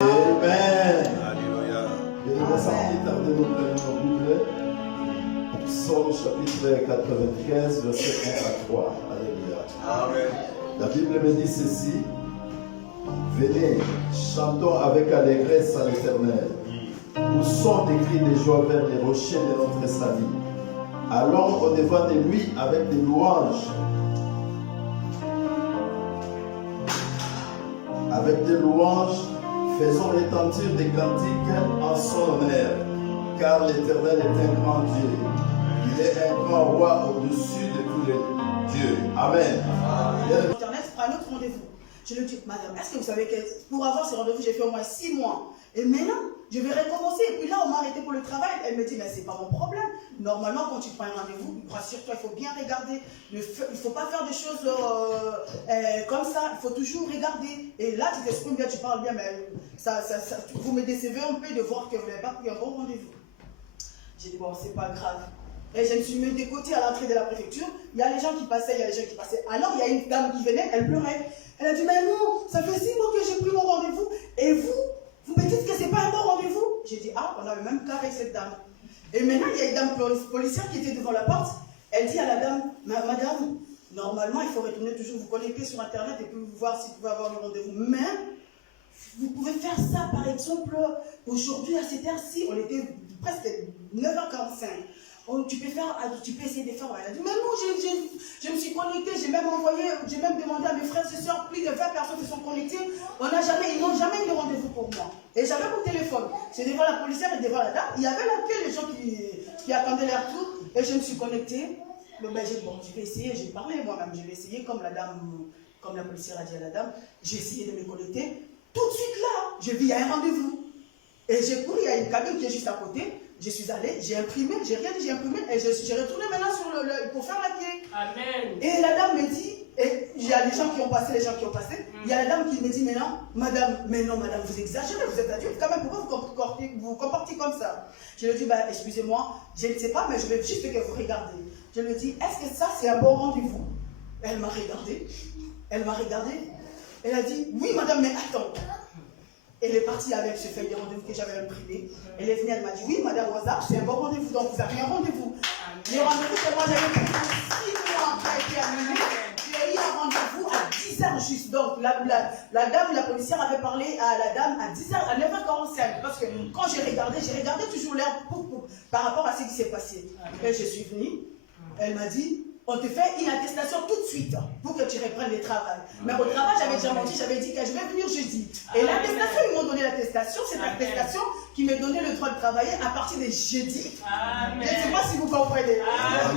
Amen. Alléluia. Et sans plus tarder, nous prenons nos Bibles. Psaume chapitre 95, verset 1 à 3. Alléluia. Amen. La Bible me dit ceci. Venez, chantons avec allégresse à l'Éternel. Poussons des cris de joie vers les rochers de notre salut. Allons au-devant de lui avec des louanges. Avec des louanges, faisons retentir des cantiques en son honneur. Car l'Éternel est un grand Dieu. Il est un grand roi au-dessus de tous les dieux. Amen. Internet fera un autre rendez-vous. Je lui dis, madame, est-ce que vous savez que pour avoir ce rendez-vous, j'ai fait au moins 6 mois. Et maintenant, je vais recommencer. Et puis là, on m'a arrêté pour le travail. Elle me dit, mais c'est pas mon problème. Normalement, quand tu prends un rendez-vous, rassure-toi, il faut bien regarder. Il ne faut pas faire des choses comme ça. Il faut toujours regarder. Et là, tu t'exprimes bien, tu parles bien, mais vous me décevez un peu de voir que vous n'avez pas pris un bon rendez-vous. J'ai dit, bon, c'est pas grave. Et je me suis mis de côté à l'entrée de la préfecture. Il y a les gens qui passaient, il y a les gens qui passaient. Alors, il y a une dame qui venait, elle pleurait. Elle a dit, mais non, ça fait 6 mois que j'ai pris mon rendez-vous. Et vous me dites que ce n'est pas un bon rendez-vous. J'ai dit, ah, on a le même cas avec cette dame. Et maintenant, il y a une dame policière qui était devant la porte. Elle dit à la dame, madame, normalement, il faut retourner toujours vous connecter sur Internet et puis voir si vous pouvez avoir le rendez-vous. Mais, vous pouvez faire ça, par exemple, aujourd'hui, à cette heure-ci, on était presque 9h45. Tu peux essayer de faire. Elle a dit, mais non, je me suis connectée, j'ai même demandé à mes frères et sœurs, plus de 20 personnes se sont connectées. Ils n'ont jamais eu de rendez-vous pour moi. Et j'avais mon téléphone. C'est devant la policière et devant la dame. Il y avait là que les gens qui attendaient leur tour. Et je me suis connectée. Mais ben, je vais essayer, j'ai parlé moi-même. Je vais essayer comme la policière a dit à la dame. J'ai essayé de me connecter. Tout de suite là, je vis, il y a un rendez-vous. Et j'ai couru, il y a une cabine qui est juste à côté. Je suis allée, j'ai imprimé, j'ai rien dit, j'ai imprimé et j'ai retourné maintenant pour faire la clé. Amen. Et la dame me dit, et il y a les gens qui ont passé, il y a la dame qui me dit maintenant, madame, mais non madame, vous exagérez, vous êtes adulte quand même, pourquoi vous comportez comme ça? Je lui dis, bah, excusez-moi, je ne sais pas, mais je veux juste que vous regardez. Je lui dis, est-ce que ça c'est un bon rendez-vous? Elle m'a regardé, elle a dit, oui madame, mais attends. Elle est partie avec ce feuille de rendez-vous que j'avais imprimé. Elle est venue, elle m'a dit, oui, madame Wazar, c'est un bon rendez-vous, donc vous avez un rendez-vous. Les rendez-vous que moi j'avais pris 6 mois après été annulé, j'ai eu un rendez-vous à 10h juste. Donc la dame, la policière avait parlé à la dame à 10h, à 9h45. Parce que quand j'ai regardé toujours l'heure par rapport à ce qui s'est passé. Et je suis venue, elle m'a dit, on te fait une attestation tout de suite pour que tu reprennes le travail. Mais au travail, j'avais déjà menti, j'avais dit que je vais venir jeudi. Et l'attestation, ils m'ont donné l'attestation, c'est l'attestation qui me donnait le droit de travailler à partir de jeudi. Amen. Je ne sais pas si vous comprenez.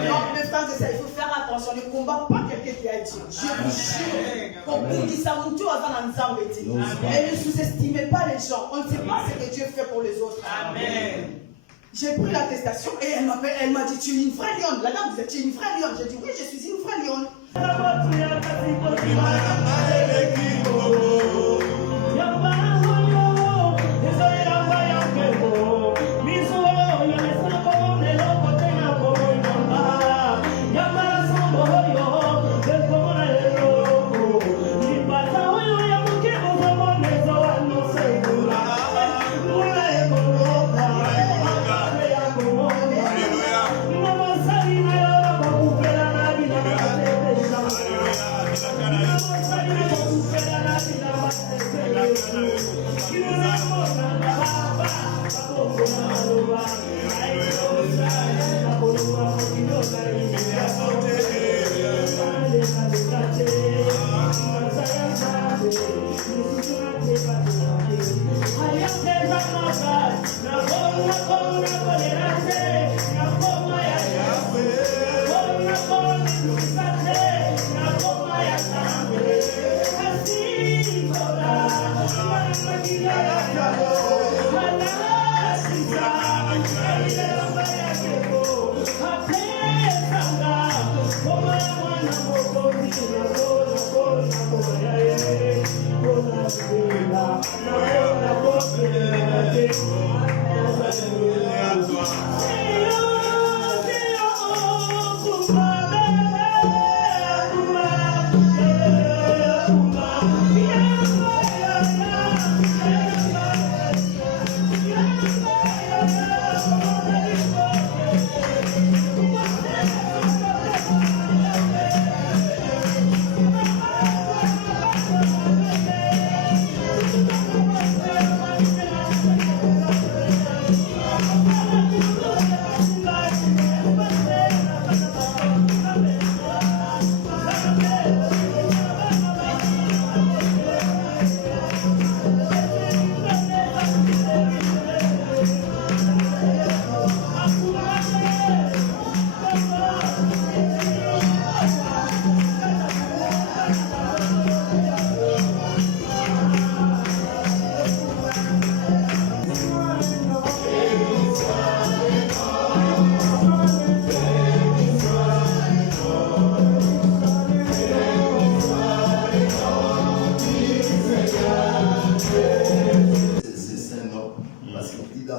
Donc, les frères et sœurs, il faut faire attention, ne combat pas quelqu'un qui a Dieu. Je vous jure, pour vous ça nous tue avant d'en et ne sous-estimez pas les gens. On ne sait pas ce que Dieu fait pour les autres. Amen. J'ai pris l'attestation et elle m'a dit, tu es une vraie lionne. La dame, tu es une vraie lionne. J'ai dit, oui, je suis une vraie lionne.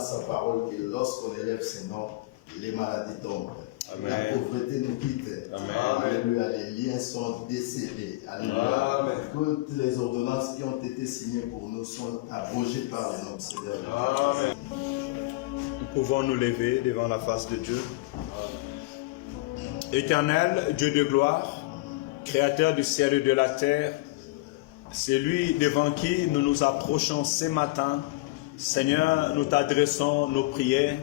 sa parole que lorsqu'on élève ses noms, les maladies tombent. Amen. La pauvreté nous quitte. Amen. Alléluia. Les liens sont décellés. Alléluia. Amen. Toutes les ordonnances qui ont été signées pour nous sont abrogées par le nom du Seigneur. Amen. Nous pouvons nous lever devant la face de Dieu. Éternel, Dieu de gloire, Créateur du ciel et de la terre, c'est lui devant qui nous nous approchons ce matin. Seigneur, nous t'adressons nos prières.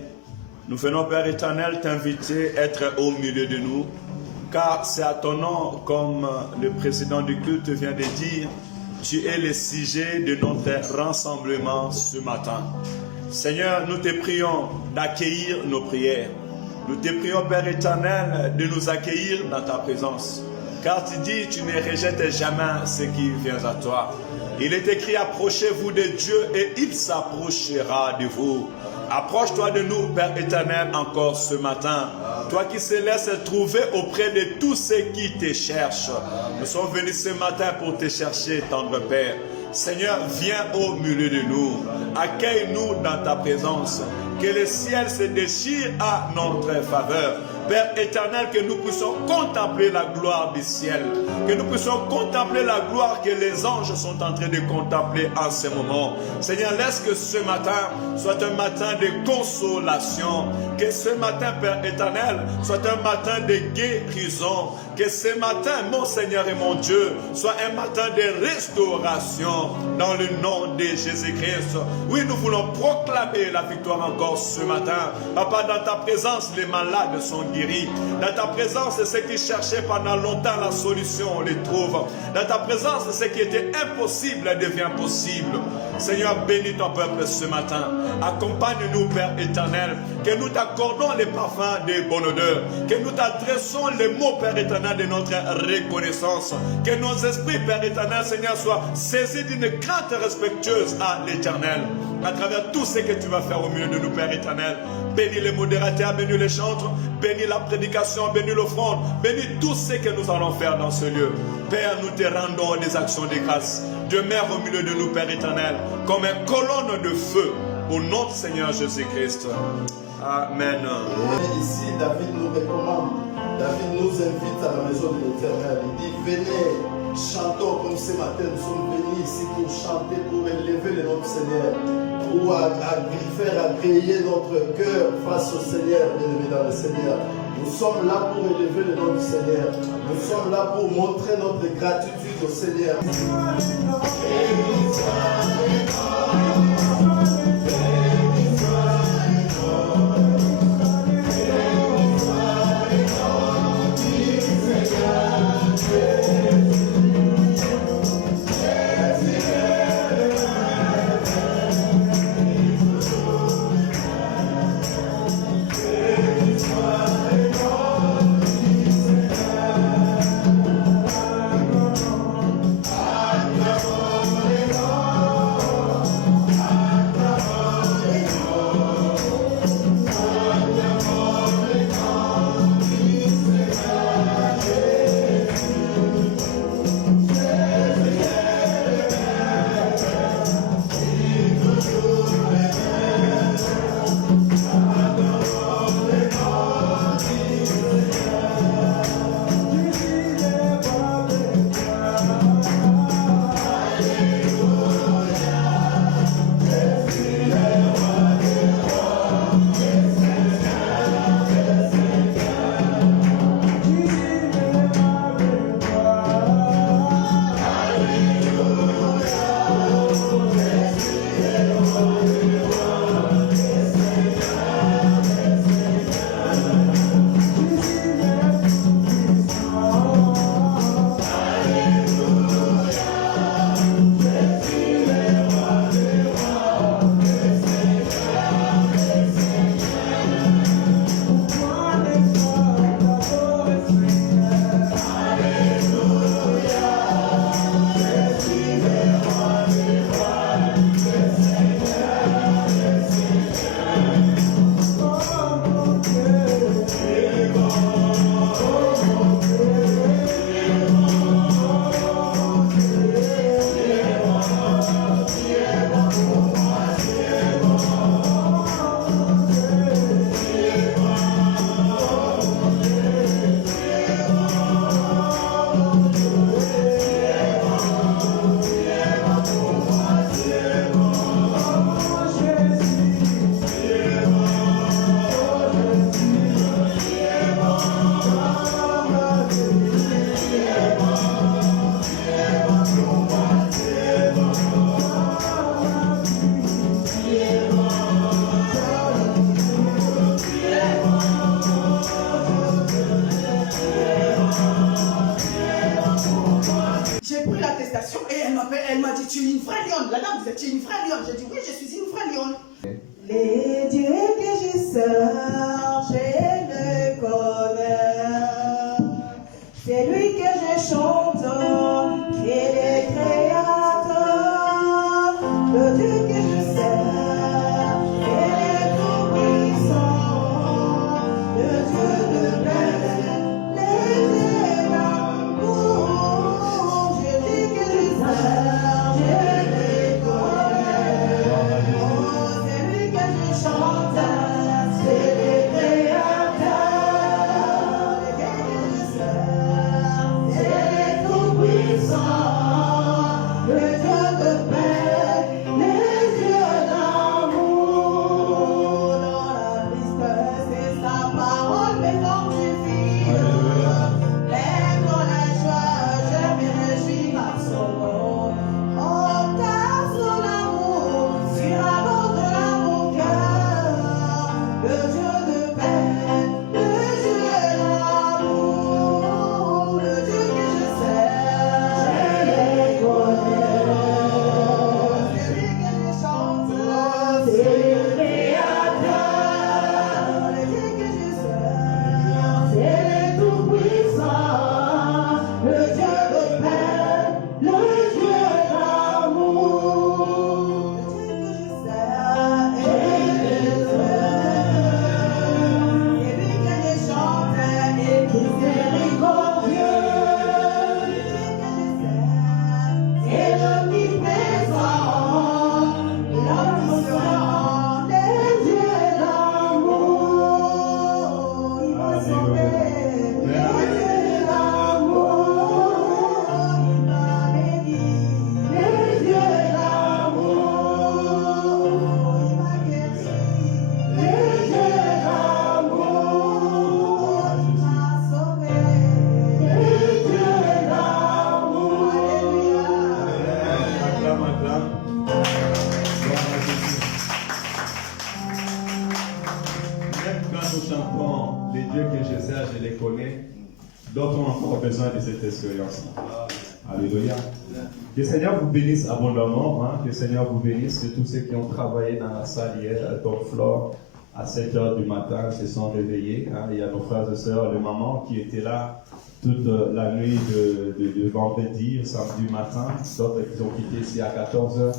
Nous venons, Père éternel, t'inviter à être au milieu de nous, car c'est à ton nom, comme le président du culte vient de dire, tu es le sujet de notre rassemblement ce matin. Seigneur, nous te prions d'accueillir nos prières. Nous te prions, Père éternel, de nous accueillir dans ta présence. Car tu dis, tu ne rejettes jamais ce qui vient à toi. Il est écrit, approchez-vous de Dieu et il s'approchera de vous. Approche-toi de nous, Père éternel, encore ce matin. Toi qui se laisses trouver auprès de tous ceux qui te cherchent. Nous sommes venus ce matin pour te chercher, tendre Père. Seigneur, viens au milieu de nous. Accueille-nous dans ta présence. Que le ciel se déchire à notre faveur. Père éternel, que nous puissions contempler la gloire du ciel. Que nous puissions contempler la gloire que les anges sont en train de contempler en ce moment. Seigneur, laisse que ce matin soit un matin de consolation. Que ce matin, Père éternel, soit un matin de guérison. Que ce matin, mon Seigneur et mon Dieu, soit un matin de restauration. Dans le nom de Jésus-Christ. Oui, nous voulons proclamer la victoire encore ce matin. Papa, dans ta présence, les malades sont guéris. Dans ta présence, ceux qui cherchaient pendant longtemps la solution, on les trouve. Dans ta présence, ce qui était impossible devient possible. Seigneur, bénis ton peuple ce matin. Accompagne-nous, Père éternel. Que nous t'accordons les parfums de bonne odeur. Que nous t'adressons les mots, Père éternel, de notre reconnaissance. Que nos esprits, Père éternel, Seigneur, soient saisis d'une crainte respectueuse à l'éternel. À travers tout ce que tu vas faire au milieu de nous, Père éternel. Bénis les modérateurs, bénis les chantres, bénis la prédication, bénis l'offrande, bénis tout ce que nous allons faire dans ce lieu. Père, nous te rendons des actions de grâce. Demeure au milieu de nous, Père éternel, comme une colonne de feu, au nom du Seigneur Jésus-Christ. Amen. Et ici, David nous recommande, David nous invite à la maison de l'Éternel. Il dit, venez, chantons comme ce matin, nous sommes venus ici pour chanter, pour élever le nom du Seigneur, pour faire agréer notre cœur face au Seigneur, bien-aimé dans le Seigneur. Nous sommes là pour élever le nom du Seigneur. Nous sommes là pour montrer notre gratitude au Seigneur. vous êtes une vraie lionne. J'ai dit, oui, je suis une vraie lionne. Les dieux que je sers, je les connais. C'est lui que je chante, qui est le créateur. Le Dieu que je sers, il est tout puissant. Le Dieu de paix, le Dieu d'amour. Je dis que je sers, je les connais. Oh, c'est lui que je chante, c'est le créateur. Le Dieu que je sers, c'est le tout puissant. Le Dieu de paix, le Dieu d'amour. Dans la tristesse, c'est sa parole me fortifie. Même dans la joie, je me réjouis par son nom. Oh, car son amour surabonde dans mon cœur. Le Dieu de paix, le Dieu d'amour. Le Dieu que je sers, je les connais. C'est lui que je chante, c'est le créateur. Le Dieu que je sers, c'est le tout-puissant. Le Dieu de paix, le Dieu d'amour. Le Dieu que je sers, je les connais. C'est lui que je chante, et miséricordieux. Le Dieu que je sers, c'est l'omniprésent, l'omniscient, le Dieu d'amour. Il m'a sauvé, le Dieu d'amour. Il m'a béni, le Dieu d'amour. Il m'a guéri, le Dieu d'amour. Il m'a sauvé, le Dieu d'amour. Alléluia. Acclame, acclame. Gloire à Jésus. Même quand nous chantons les dieux que je sers, je les connais, d'autres ont encore besoin de cette expérience. Alléluia. Que le Seigneur vous bénisse abondamment. Que le Seigneur vous bénisse. Que tous ceux qui ont travaillé dans la salle hier, à Top Floor, à 7 h du matin, se sont réveillés. Il y a nos frères et sœurs, les mamans qui étaient là toute la nuit de vendredi au samedi matin. D'autres qui ont quitté ici à 14 h.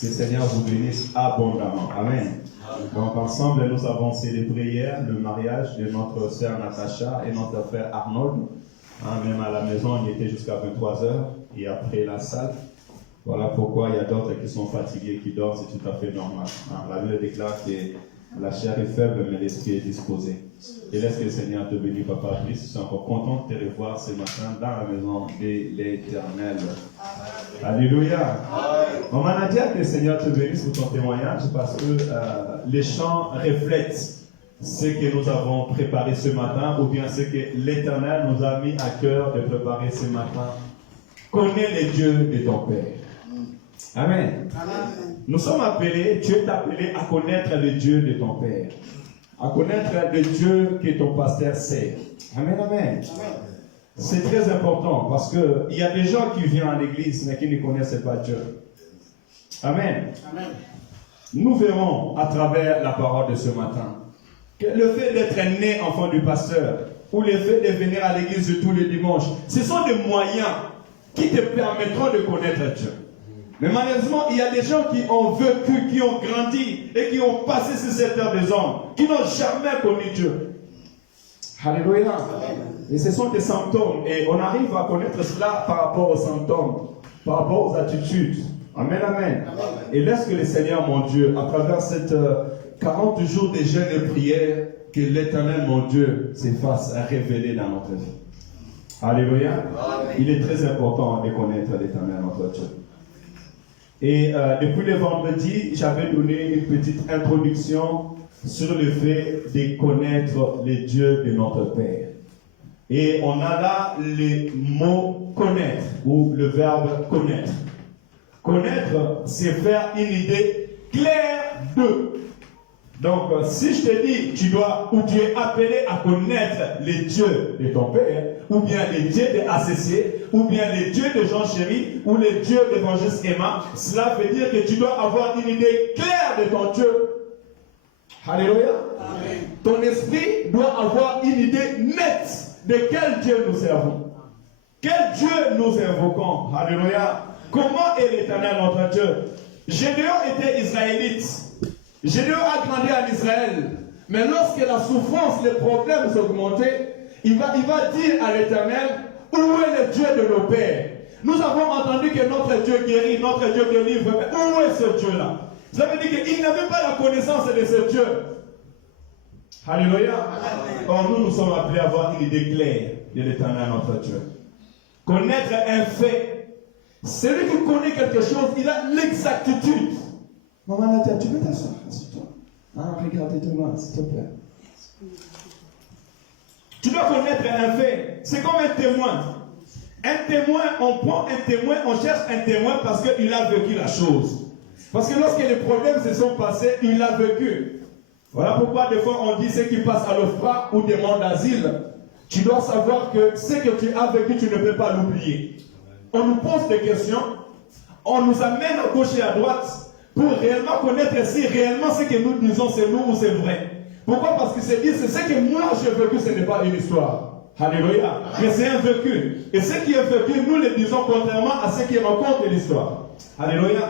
Que le Seigneur vous bénisse abondamment. Amen. Donc ensemble, nous avons célébré hier le mariage de notre sœur Natacha et notre frère Arnold. Même à la maison, on y était jusqu'à 23 h et après la salle. Voilà pourquoi il y a d'autres qui sont fatigués, qui dorment, c'est tout à fait normal. La Bible déclare que la chair est faible, mais l'esprit est disposé. Et laisse que le Seigneur te bénisse, Papa Christ. Je suis encore content de te revoir ce matin dans la maison de l'Éternel. Alléluia. On m'a dit que le Seigneur te bénisse pour ton témoignage parce que les chants reflètent ce que nous avons préparé ce matin ou bien ce que l'Éternel nous a mis à cœur de préparer ce matin. Connais les dieux de ton Père. Amen. Amen. Nous sommes appelés, tu es appelé à connaître le Dieu de ton Père. À connaître le Dieu que ton pasteur sert. Amen, amen. C'est très important parce qu'il y a des gens qui viennent à l'église mais qui ne connaissent pas Dieu. Amen. Amen. Nous verrons à travers la parole de ce matin que le fait d'être né enfant du pasteur ou le fait de venir à l'église tous les dimanches, ce sont des moyens qui te permettront de connaître Dieu. Mais malheureusement, il y a des gens qui ont vécu, qui ont grandi et qui ont passé sur cette terre des hommes, qui n'ont jamais connu Dieu. Alléluia. Et ce sont des symptômes. Et on arrive à connaître cela par rapport aux symptômes, par rapport aux attitudes. Amen, amen. Et laisse que le Seigneur, mon Dieu, à travers cette 40 jours de jeûne et prière, que l'Éternel, mon Dieu, se fasse révéler dans notre vie. Alléluia. Il est très important de connaître l'Éternel, notre Dieu. Et depuis le vendredi, j'avais donné une petite introduction sur le fait de connaître les dieux de notre Père. Et on a là le mot connaître, ou le verbe connaître. Connaître, c'est faire une idée claire d'eux. Donc, si je te dis, tu es appelé à connaître les dieux de ton père, ou bien les dieux de ACC, ou bien les dieux de Jean Chéri, ou les dieux d'évangéliste Emma, cela veut dire que tu dois avoir une idée claire de ton Dieu. Alléluia. Amen. Ton esprit doit avoir une idée nette de quel Dieu nous servons. Quel Dieu nous invoquons. Alléluia. Comment est l'Éternel notre Dieu? Gédéon était israélite. Gédéon a grandi en Israël. Mais lorsque la souffrance, les problèmes s'augmentaient, il va dire à l'Éternel, où est le Dieu de nos pères? Nous avons entendu que notre Dieu guérit, notre Dieu délivre. Mais où est ce Dieu-là? Ça veut dire qu'il n'avait pas la connaissance de ce Dieu. Alléluia. Or, nous sommes appelés à avoir une idée claire de l'Éternel notre Dieu. Connaître un fait. Celui qui connaît quelque chose, il a l'exactitude. Maman Nadia, tu peux t'asseoir, assieds-toi. Regardez-moi, s'il te plaît. Tu dois connaître un fait. C'est comme un témoin. Un témoin, on prend un témoin, on cherche un témoin parce qu'il a vécu la chose. Parce que lorsque les problèmes se sont passés, il l'a vécu. Voilà pourquoi des fois on dit ceux qui passent à l'OFPRA ou demandent d'asile, tu dois savoir que ce que tu as vécu, tu ne peux pas l'oublier. On nous pose des questions, on nous amène à gauche et à droite pour réellement connaître si réellement ce que nous disons c'est nous ou c'est vrai. Pourquoi? Parce que c'est dit, c'est ce que moi j'ai vécu, ce n'est pas une histoire. Alléluia. Mais c'est un vécu. Et ce qui est vécu, nous le disons contrairement à ce qui raconte l'histoire. Alléluia.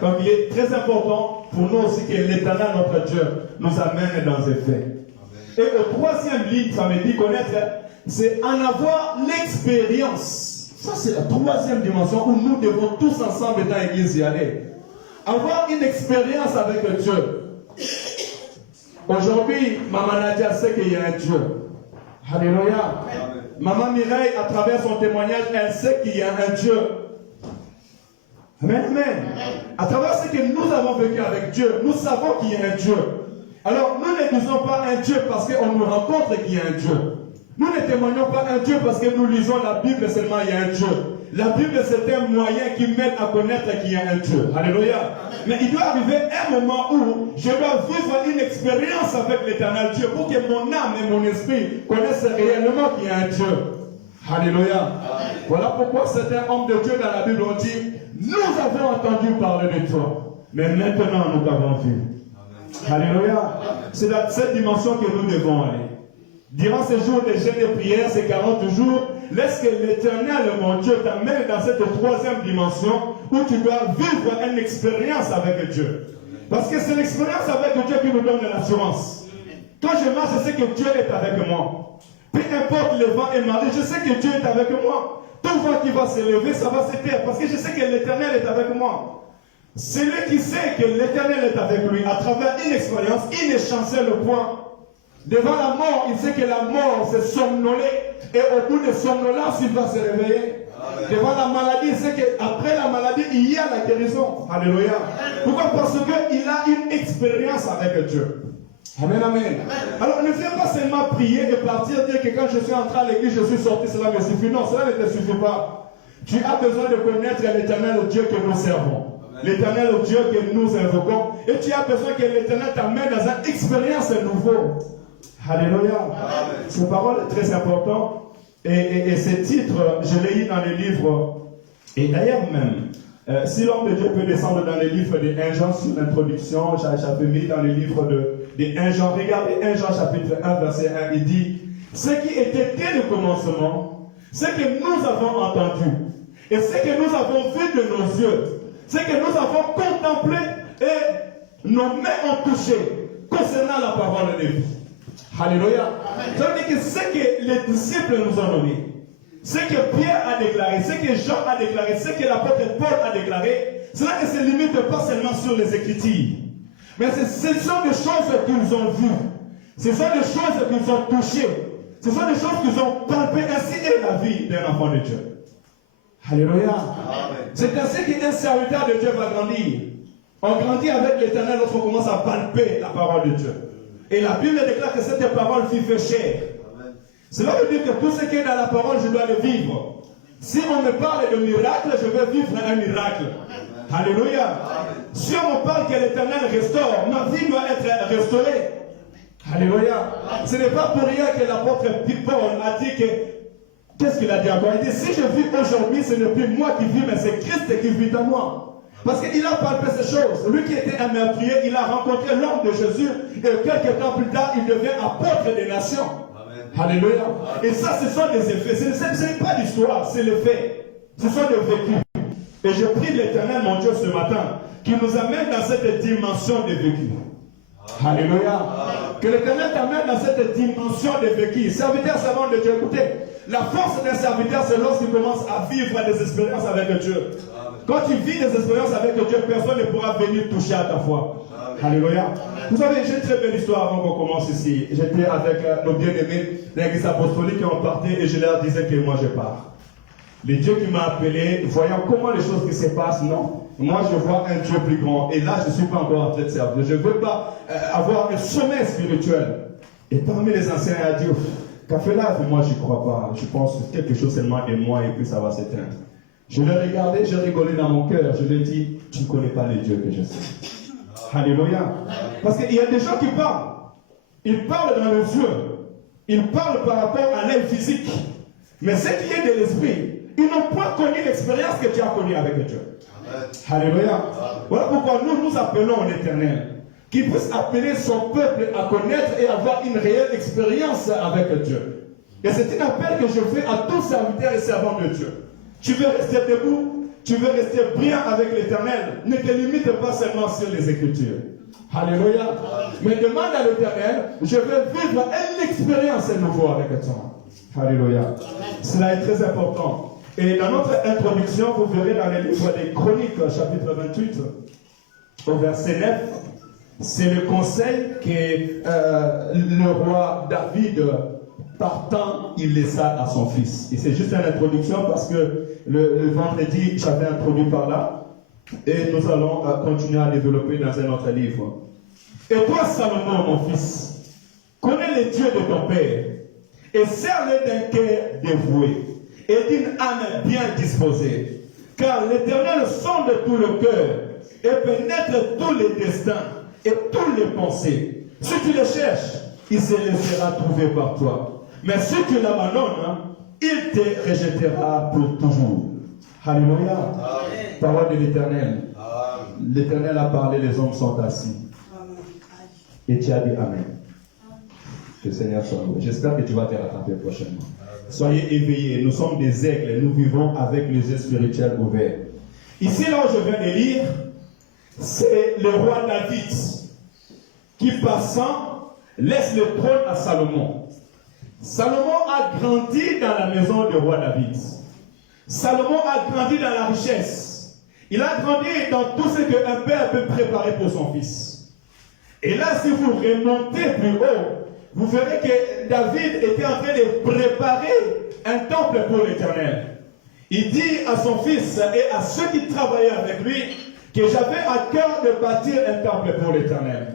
Donc il est très important pour nous aussi que l'Éternel, notre Dieu, nous amène dans ces faits. Et au troisième livre, ça me dit connaître, c'est en avoir l'expérience. Ça, c'est la troisième dimension où nous devons tous ensemble dans l'église y aller. Avoir une expérience avec Dieu. Aujourd'hui, Maman Nadia sait qu'il y a un Dieu. Alléluia. Maman Mireille, à travers son témoignage, elle sait qu'il y a un Dieu. Amen, amen. À travers ce que nous avons vécu avec Dieu, nous savons qu'il y a un Dieu. Alors, nous ne disons pas un Dieu parce qu'on nous rencontre qu'il y a un Dieu. Nous ne témoignons pas un Dieu parce que nous lisons la Bible seulement, il y a un Dieu. La Bible, c'est un moyen qui m'aide à connaître qu'il y a un Dieu. Alléluia. Mais il doit arriver un moment où je dois vivre une expérience avec l'Éternel Dieu pour que mon âme et mon esprit connaissent réellement qu'il y a un Dieu. Alléluia. Voilà pourquoi certains hommes de Dieu dans la Bible ont dit, nous avons entendu parler de toi, mais maintenant nous t'avons vu. Alléluia. C'est dans cette dimension que nous devons aller. Durant ces jours de jeûne et prière, ces 40 jours, laisse que l'Éternel, mon Dieu, t'amène dans cette troisième dimension où tu dois vivre une expérience avec Dieu. Parce que c'est l'expérience avec Dieu qui nous donne l'assurance. Quand je marche, je sais que Dieu est avec moi. Peu importe le vent et marée, je sais que Dieu est avec moi. Tout vent qui va se lever, ça va se taire parce que je sais que l'Éternel est avec moi. Celui qui sait que l'Éternel est avec lui, à travers une expérience, il est chanceux le point. Devant la mort, il sait que la mort s'est somnolée et au bout de somnolence, il va se réveiller. Amen. Devant la maladie, il sait qu'après la maladie, il y a la guérison. Alléluia. Pourquoi? Parce qu'il a une expérience avec Dieu. Amen, amen, amen. Alors ne viens pas seulement prier et partir dire que quand je suis entré à l'église, je suis sorti, cela me suffit. Non, cela ne te suffit pas. Tu as besoin de connaître l'Éternel, le Dieu que nous servons. L'Éternel, le Dieu que nous invoquons. Et tu as besoin que l'Éternel t'amène dans une expérience nouvelle. Alléluia. Ces paroles sont très importantes. Et ces titres, je les lis dans les livres. Et d'ailleurs même, si l'homme de Dieu peut descendre dans les livres de 1 Jean sur l'introduction, j'avais mis dans les livres de 1 Jean. Regardez 1 Jean chapitre 1 verset 1, il dit, ce qui était dès le commencement, ce que nous avons entendu, et ce que nous avons vu de nos yeux, ce que nous avons contemplé et nos mains ont touché concernant la parole de vie. Alléluia. Ça veut dire que ce que les disciples nous ont donné, ce que Pierre a déclaré, ce que Jean a déclaré, ce que l'apôtre Paul a déclaré, cela ne se limite pas seulement sur les Écritures. Mais ce sont des choses qu'ils ont vues. Ce sont des choses qu'ils ont touchées. Ce sont des choses qu'ils ont palpées. Ainsi est la vie d'un enfant de Dieu. Alléluia. C'est ainsi qu'un serviteur de Dieu va grandir. On grandit avec l'Éternel lorsqu'on commence à palper la parole de Dieu. Et la Bible déclare que cette parole fut fait chair. Cela veut dire que tout ce qui est dans la parole, je dois le vivre. Si on me parle de miracle, je vais vivre un miracle. Alléluia. Si on me parle que l'Éternel restaure, ma vie doit être restaurer. Alléluia. Ce n'est pas pour rien que l'apôtre Paul a dit que, qu'est-ce qu'il a dit encore? Il dit, si je vis aujourd'hui, ce n'est plus moi qui vis, mais c'est Christ qui vit en moi. Parce qu'il a palpé ces choses. Lui qui était un meurtrier, il a rencontré l'homme de Jésus, et quelques temps plus tard, il devient apôtre des nations. Amen. Alléluia. Et ça, ce sont des effets. Ce n'est pas l'histoire, c'est les faits. Ce sont des vécus. Et je prie l'Éternel, mon Dieu, ce matin, qui nous amène dans cette dimension de vécu. Alléluia. Que l'Éternel t'amène dans cette dimension de vécu. Serviteur, servant de Dieu, écoutez, la force d'un serviteur, c'est lorsqu'il commence à vivre des expériences avec Dieu. Quand tu vis des expériences avec Dieu, personne ne pourra venir toucher à ta foi. Alléluia. Vous savez, j'ai une très belle histoire avant qu'on commence ici. J'étais avec nos bien-aimés de l'église apostolique qui ont parti et je leur disais que moi je pars. Le Dieu qui m'a appelé, voyant comment les choses qui se passent, non. Moi, je vois un Dieu plus grand. Et là, je ne suis pas encore en train de servir. Je ne veux pas avoir un sommet spirituel. Et parmi les anciens, il a dit, café là, moi, je n'y crois pas. Je pense que quelque chose seulement de moi et puis ça va s'éteindre. Je l'ai regardé, j'ai rigolé dans mon cœur. Je lui ai dit, tu ne connais pas les dieux que je sais. Alléluia. Parce qu'il y a des gens qui parlent. Ils parlent dans les yeux. Ils parlent par rapport à l'œil physique. Mais ce qui est de l'esprit, ils n'ont pas connu l'expérience que tu as connue avec Dieu. Amen. Alléluia. Voilà pourquoi nous appelons l'Éternel. Qu'il puisse appeler son peuple à connaître et avoir une réelle expérience avec Dieu. Et c'est un appel que je fais à tous serviteurs et servants de Dieu. Tu veux rester debout, tu veux rester brillant avec l'Éternel. Ne te limite pas seulement sur les Écritures. Alléluia. Mais demande à l'Éternel, je veux vivre une expérience nouveau avec toi. Alléluia. Cela est très important. Et dans notre introduction, vous verrez dans le livre des Chroniques, chapitre 28, au verset 9, c'est le conseil que le roi David, partant, il laissa à son fils. Et c'est juste une introduction parce que le vendredi, j'avais introduit par là. Et nous allons continuer à développer dans un autre livre. Et toi, Salomon, mon fils, connais les dieux de ton père et sers-les d'un cœur dévoué et d'une âme bien disposée. Car l'Éternel sonde tout le cœur et pénètre tous les destins et toutes les pensées. Si tu les cherches, il se laissera trouver par toi. Mais si tu l'abandonnes, il te rejettera pour toujours. Alléluia. Amen. Parole de l'Éternel. L'Éternel a parlé, les hommes sont assis. Amen. Et tu as dit Amen. Que le Seigneur soit loué. J'espère que tu vas te rattraper prochainement. Soyez éveillés. Nous sommes des aigles. Nous vivons avec les yeux spirituels ouverts. Ici, là où je viens de lire, c'est le roi David qui, passant, laisse le trône à Salomon. Salomon a grandi dans la maison du roi David. Salomon a grandi dans la richesse. Il a grandi dans tout ce qu'un père peut préparer pour son fils. Et là, si vous remontez plus haut, vous verrez que David était en train de préparer un temple pour l'Éternel. Il dit à son fils et à ceux qui travaillaient avec lui que j'avais à cœur de bâtir un temple pour l'Éternel.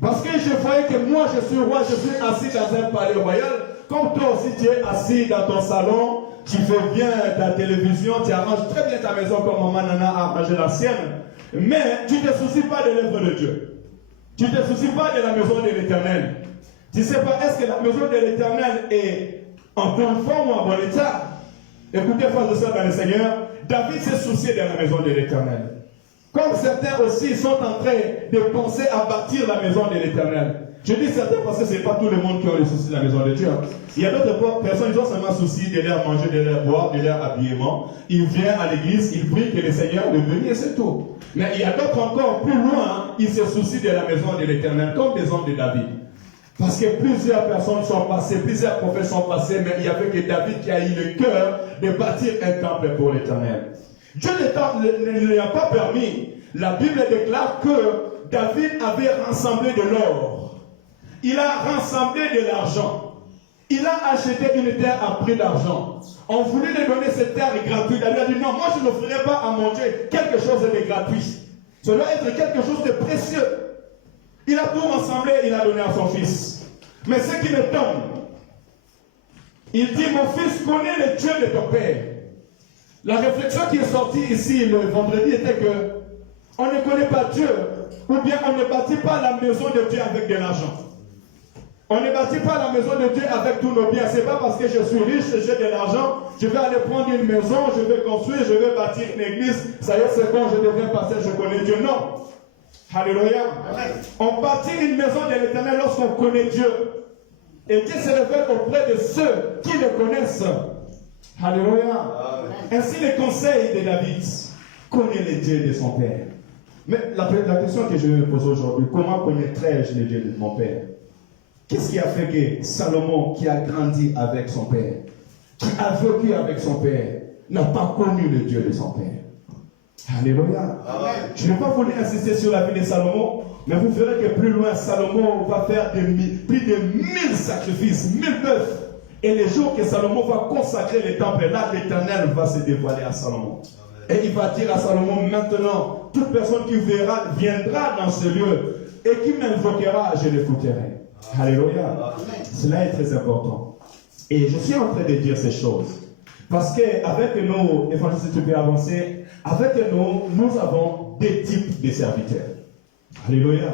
Parce que je voyais que moi, je suis roi, je suis assis dans un palais royal, comme toi aussi tu es assis dans ton salon, tu fais bien ta télévision, tu arranges très bien ta maison comme maman Nana a arrangé la sienne, mais tu ne te soucies pas de l'œuvre de Dieu. Tu ne te soucies pas de la maison de l'Éternel. Tu ne sais pas, est-ce que la maison de l'Éternel est en bonne forme ou en bon état? Écoutez, frères et sœurs dans le Seigneur, David s'est soucié de la maison de l'Éternel. Comme certains aussi sont en train de penser à bâtir la maison de l'Éternel. Je dis certains parce que ce n'est pas tout le monde qui a le souci de la maison de Dieu. Il y a d'autres personnes qui ont seulement souci de leur manger, de leur boire, de leur habillement. Ils viennent à l'église, ils prient que le Seigneur le bénisse et c'est tout. Mais il y a d'autres encore plus loin, ils se soucient de la maison de l'Éternel, comme des hommes de David. Parce que plusieurs personnes sont passées, plusieurs prophètes sont passés, mais il n'y avait que David qui a eu le cœur de bâtir un temple pour l'Éternel. Dieu ne lui a pas permis. La Bible déclare que David avait rassemblé de l'or. Il a rassemblé de l'argent. Il a acheté une terre à prix d'argent. On voulait lui donner cette terre gratuite. David a dit non, moi je n'offrirai pas à mon Dieu quelque chose de gratuit. Ça doit être quelque chose de précieux. Il a tout rassemblé, il a donné à son fils. Mais ce qui me tombe, il dit mon fils connaît le Dieu de ton père. La réflexion qui est sortie ici le vendredi était que on ne connaît pas Dieu ou bien on ne bâtit pas la maison de Dieu avec de l'argent. On ne bâtit pas la maison de Dieu avec tous nos biens. Ce n'est pas parce que je suis riche, j'ai de l'argent, je vais aller prendre une maison, je vais construire, je vais bâtir une église. Ça y est, c'est bon, je deviens pasteur, je connais Dieu. Non. Alléluia. On bâtit une maison de l'Éternel lorsqu'on connaît Dieu. Et Dieu se révèle auprès de ceux qui le connaissent. Alléluia. Ainsi les conseils de David connaît le Dieu de son père. Mais la question que je vais poser aujourd'hui, comment connaîtrais-je le Dieu de mon père? Qu'est-ce qui a fait que Salomon, qui a grandi avec son père, qui a vécu avec son père, n'a pas connu le Dieu de son père? Alléluia. Je ne vais pas vous insister sur la vie de Salomon, mais vous verrez que plus loin, Salomon va faire plus de 1000 sacrifices, 1000 bœufs. Et les jours que Salomon va consacrer le temple, là, l'Éternel va se dévoiler à Salomon. Et il va dire à Salomon, maintenant, toute personne qui viendra dans ce lieu et qui m'invoquera, je l'écouterai. Alléluia. Cela est très important. Et je suis en train de dire ces choses. Parce qu'avec nous, évangélistes, si tu peux avancer, avec nous avons des types de serviteurs. Alléluia.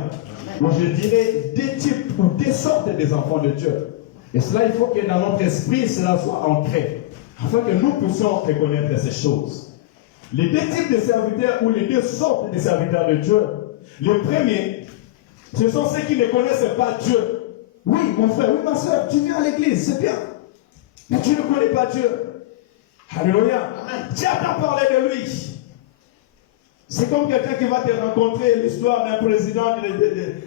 Ou je dirais des types ou des sortes des enfants de Dieu. Et cela, il faut que dans notre esprit, cela soit ancré. Afin que nous puissions reconnaître ces choses. Les deux types de serviteurs ou les deux sortes de serviteurs de Dieu. Le premier, ce sont ceux qui ne connaissent pas Dieu. Oui, mon frère, oui, ma soeur, tu viens à l'église, c'est bien. Mais tu ne connais pas Dieu. Alléluia. Tu as parlé de lui. C'est comme quelqu'un qui va te rencontrer l'histoire d'un président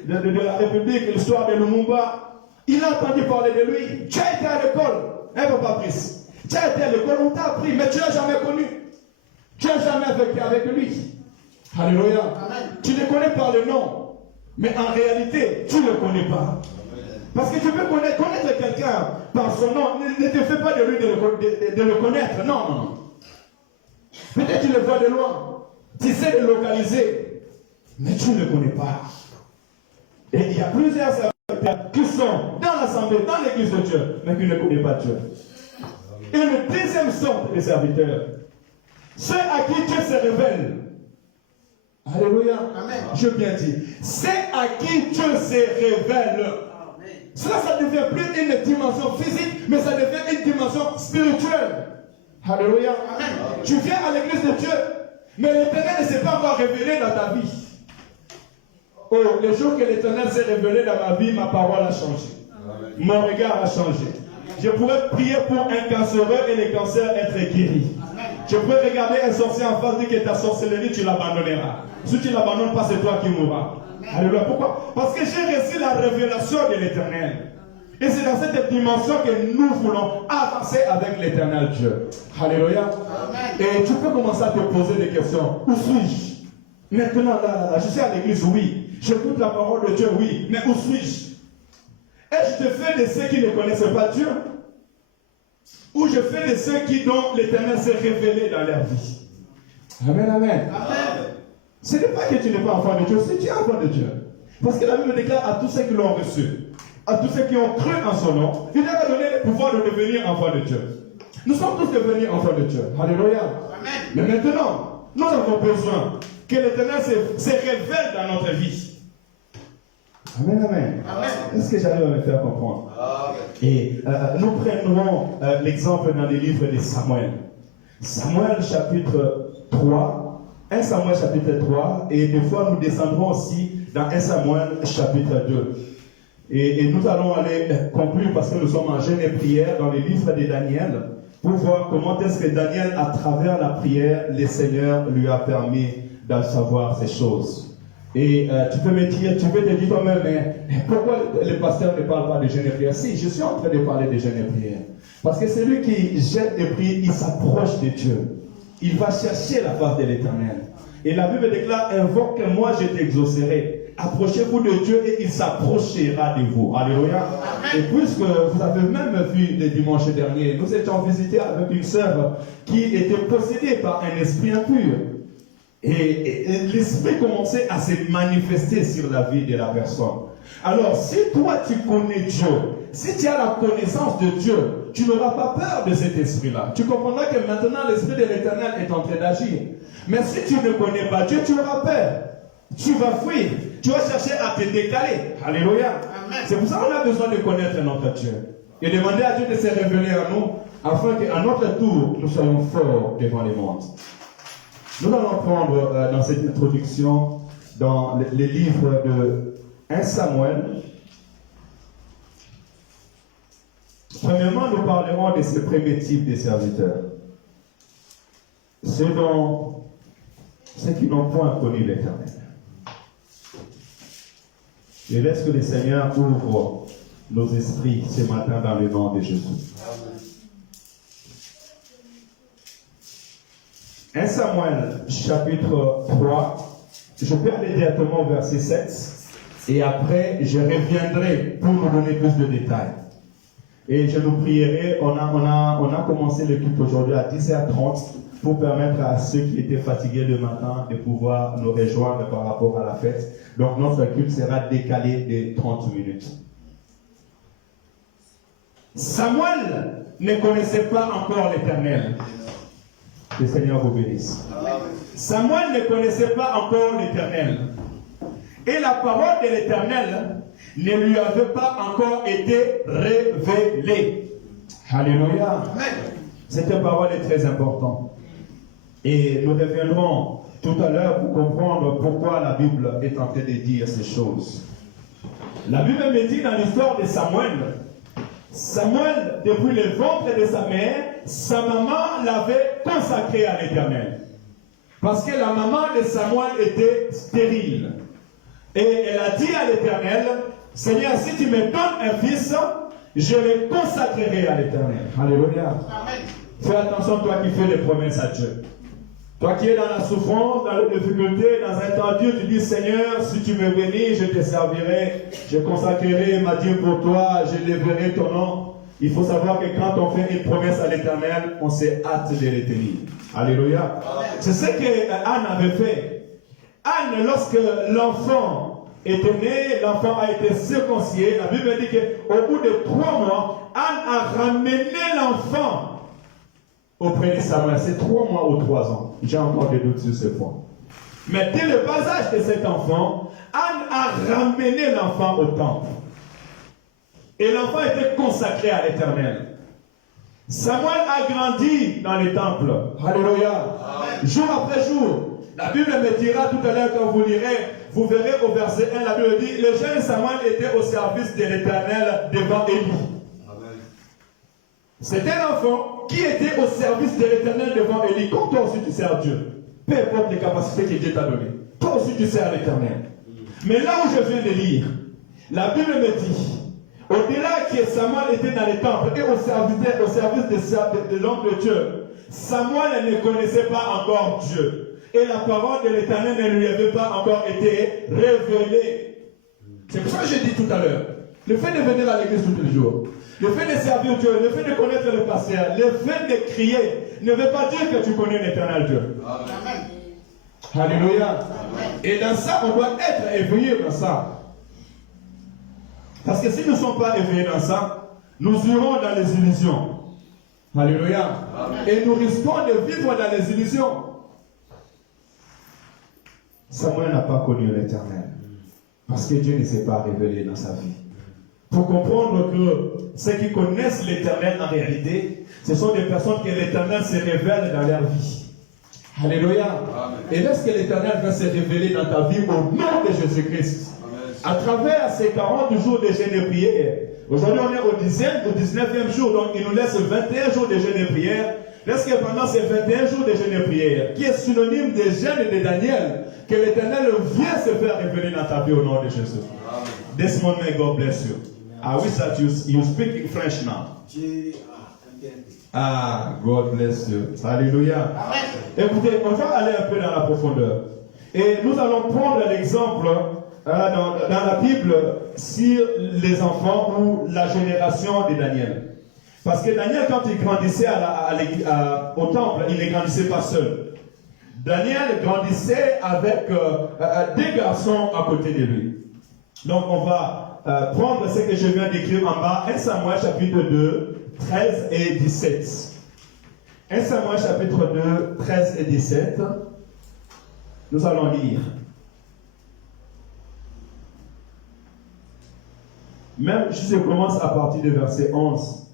de la République, l'histoire de Lumumba. Il a entendu parler de lui. Tu as été à l'école. Un peu pas plus. Tu as été à l'école, on t'a appris, mais tu ne l'as jamais connu. Tu n'as jamais vécu avec lui. Alléluia. Tu le connais par le nom, mais en réalité, tu ne le connais pas. Parce que tu peux connaître quelqu'un par son nom, ne te fais pas de lui de le connaître. Non, non. Peut-être tu le vois de loin. Tu sais le localiser, mais tu ne le connais pas. Et il y a plusieurs serviteurs qui sont dans l'assemblée, dans l'église de Dieu, mais qui ne connaissent pas Dieu. Et le deuxième sorte de serviteurs, ceux à qui Dieu se révèle. Alléluia. Amen. Je bien dit. C'est à qui Dieu se révèle. Cela, ça ne devient plus une dimension physique, mais ça devient une dimension spirituelle. Alléluia. Amen. Tu viens à l'église de Dieu, mais l'Éternel ne s'est pas encore révélé dans ta vie. Oh, le jour que l'Éternel s'est révélé dans ma vie, ma parole a changé. Amen. Mon regard a changé. Je pourrais prier pour un cancéreux et le cancer être guéri. Amen. Je pourrais regarder un sorcier en face, dire que ta sorcellerie, tu l'abandonneras. Si tu ne l'abandonnes pas, c'est toi qui mourras. Alléluia. Pourquoi? Parce que j'ai reçu la révélation de l'Éternel. Et c'est dans cette dimension que nous voulons avancer avec l'Éternel Dieu. Alléluia. Amen. Et tu peux commencer à te poser des questions. Où suis-je? Maintenant, là, je suis à l'église, oui. J'écoute la parole de Dieu, oui. Mais où suis-je? Est-ce que je fais de ceux qui ne connaissent pas Dieu? Ou je fais de ceux dont l'Éternel s'est révélé dans leur vie? Amen, amen. Amen. Ce n'est pas que tu n'es pas enfant de Dieu, c'est que tu es enfant de Dieu. Parce que la Bible déclare à tous ceux qui l'ont reçu, à tous ceux qui ont cru en son nom, il leur a donné le pouvoir de devenir enfants de Dieu. Nous sommes tous devenus enfants de Dieu. Alléluia. Amen. Mais maintenant, nous avons besoin que l'Éternel se révèle dans notre vie. Amen, amen. Amen. Est-ce que j'arrive à me faire comprendre? Amen. Et nous prendrons l'exemple dans les livres de Samuel. Samuel chapitre 3. 1 Samuel chapitre 3, et des fois nous descendrons aussi dans 1 Samuel chapitre 2. Et nous allons aller conclure parce que nous sommes en jeûne et prière dans les livres de Daniel pour voir comment est-ce que Daniel, à travers la prière, le Seigneur lui a permis d'en savoir ces choses. Et tu peux me dire, tu peux te dire toi-même, mais pourquoi le pasteur ne parle pas de jeûne et prière? Si, je suis en train de parler de jeûne et prière. Parce que celui qui jeûne et prie, il s'approche de Dieu. Il va chercher la face de l'Éternel. Et la Bible déclare, invoque-moi, je t'exaucerai. Approchez-vous de Dieu et il s'approchera de vous. Alléluia. Amen. Et puisque vous avez même vu le dimanche dernier, nous étions visités avec une sœur qui était possédée par un esprit impur. Et l'esprit commençait à se manifester sur la vie de la personne. Alors, si toi tu connais Dieu, si tu as la connaissance de Dieu, tu n'auras pas peur de cet esprit-là. Tu comprendras que maintenant l'esprit de l'Éternel est en train d'agir. Mais si tu ne connais pas Dieu, tu auras peur. Tu vas fuir. Tu vas chercher à te décaler. Alléluia. C'est pour ça qu'on a besoin de connaître notre Dieu. Et demander à Dieu de se révéler à nous, afin qu'à notre tour, nous soyons forts devant les mondes. Nous allons prendre dans cette introduction, dans les livres de 1 Samuel. Premièrement, nous parlerons de ce premier type de serviteurs. Ceux qui n'ont point connu l'Éternel. Je laisse que le Seigneur ouvre nos esprits ce matin dans le nom de Jésus. 1 Samuel, chapitre 3. Je peux aller directement au verset 7. Et après, je reviendrai pour nous donner plus de détails. Et je nous prierai. On a commencé le culte aujourd'hui à 10h30 pour permettre à ceux qui étaient fatigués le matin de pouvoir nous rejoindre par rapport à la fête. Donc notre culte sera décalé de 30 minutes. Samuel ne connaissait pas encore l'Éternel. Que le Seigneur vous bénisse. Samuel ne connaissait pas encore l'Éternel. Et la parole de l'Éternel ne lui avait pas encore été révélée. Alléluia. Cette parole est très importante. Et nous reviendrons tout à l'heure pour comprendre pourquoi la Bible est en train de dire ces choses. La Bible me dit dans l'histoire de Samuel, depuis le ventre de sa mère, sa maman l'avait consacré à l'Éternel. Parce que la maman de Samuel était stérile. Et elle a dit à l'Éternel, Seigneur, si tu me donnes un fils, je le consacrerai à l'Éternel. Alléluia. Fais attention, toi qui fais des promesses à Dieu. Toi qui es dans la souffrance, dans les difficultés, dans un temps dur, tu dis, Seigneur, si tu me bénis, je te servirai, je consacrerai ma Dieu pour toi, je lèverai ton nom. Il faut savoir que quand on fait une promesse à l'Éternel, on s'est hâte de les tenir. Alléluia. C'est ce que Anne avait fait. Anne, lorsque l'enfant était né, l'enfant a été circoncisé. La Bible dit qu'au bout de 3 mois, Anne a ramené l'enfant auprès de Samuel. C'est 3 mois ou 3 ans. J'ai encore des doutes sur ce point. Mais dès le bas âge de cet enfant, Anne a ramené l'enfant au temple. Et l'enfant était consacré à l'Éternel. Samuel a grandi dans le temple. Alléluia. Jour après jour. La Bible me dira tout à l'heure quand vous lirez, vous verrez au verset 1, la Bible dit, le jeune Samuel était au service de l'Éternel devant Élie. C'était l'enfant qui était au service de l'Éternel devant Élie. Comme toi aussi tu sers Dieu, peu importe les capacités que Dieu t'a données, toi aussi tu sers l'Éternel. Mais là où je viens de lire, la Bible me dit, au-delà que Samuel était dans les temples et au service de l'homme de Dieu, Samuel ne connaissait pas encore Dieu. Et la parole de l'Éternel ne lui avait pas encore été révélée. C'est pour ça que j'ai dit tout à l'heure, le fait de venir à l'église tous les jours, le fait de servir Dieu, le fait de connaître le pasteur, le fait de crier, ne veut pas dire que tu connais l'Éternel Dieu. Amen. Alléluia. Amen. Et dans ça, on doit être éveillé dans ça. Parce que si nous ne sommes pas éveillés dans ça, nous irons dans les illusions. Alléluia. Amen. Et nous risquons de vivre dans les illusions. Samuel n'a pas connu l'Éternel. Parce que Dieu ne s'est pas révélé dans sa vie. Pour comprendre que ceux qui connaissent l'Éternel en réalité, ce sont des personnes que l'Éternel se révèle dans leur vie. Alléluia. Amen. Et lorsque l'Éternel va se révéler dans ta vie au nom de Jésus-Christ, à travers ces 40 jours de jeûne et prière, aujourd'hui on est au 10e, au 19e jour, donc il nous laisse 21 jours de jeûne et prière. Lorsque pendant ces 21 jours de jeûne et prière, qui est synonyme des jeûnes de Daniel, que l'Éternel vient se faire révéler dans ta vie au nom de Jésus. Amen. This morning, God bless you. I wish that you speak French now. Ah, God bless you. Alléluia. Écoutez, on va aller un peu dans la profondeur. Et nous allons prendre l'exemple dans la Bible sur les enfants ou la génération de Daniel. Parce que Daniel, quand il grandissait au temple, il ne grandissait pas seul. Daniel grandissait avec 2 garçons à côté de lui. Donc on va prendre ce que je viens d'écrire en bas, 1 Samuel chapitre 2, 13 et 17. 1 Samuel chapitre 2, 13 et 17. Nous allons lire. Même si je commence à partir du verset 11.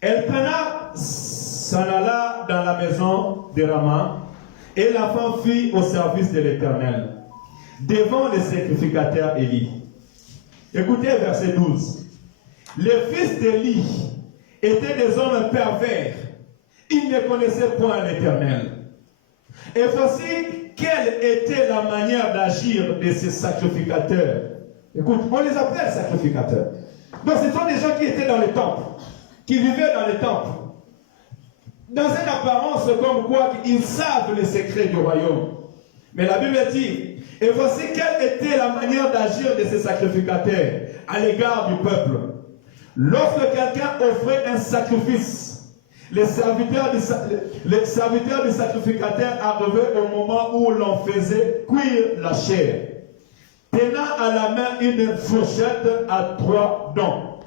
Elkana s'en alla dans la maison de Rama, et l'enfant fit au service de l'Éternel, devant le sacrificateur Élie. Écoutez verset 12. Les fils d'Élie étaient des hommes pervers. Ils ne connaissaient point l'Éternel. Et voici quelle était la manière d'agir de ces sacrificateurs. Écoute, on les appelle sacrificateurs. Donc ce sont des gens qui étaient dans le temple, qui vivaient dans le temple. Dans une apparence comme quoi ils savent les secrets du royaume. Mais la Bible dit, et voici quelle était la manière d'agir de ces sacrificateurs à l'égard du peuple. Lorsque quelqu'un offrait un sacrifice, les serviteurs du sacrificateur arrivaient au moment où l'on faisait cuire la chair, tenant à la main une fourchette à 3 dents.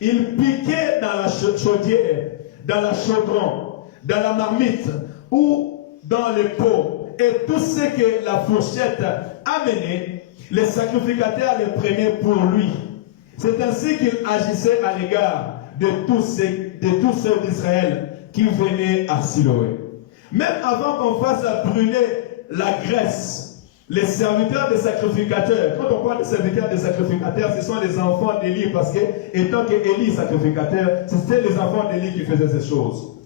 Ils piquaient dans la chaudière, dans la chaudron, dans la marmite ou dans les pots, et tout ce que la fourchette amenait, les sacrificateurs les prenaient pour lui. C'est ainsi qu'il agissait à l'égard de tous ceux d'Israël qui venaient à Siloé. Même avant qu'on fasse brûler la graisse, les serviteurs des sacrificateurs, quand on parle des serviteurs des sacrificateurs, ce sont les enfants d'Élie, parce que, étant que Élie sacrificateur, c'était les enfants d'Élie qui faisaient ces choses.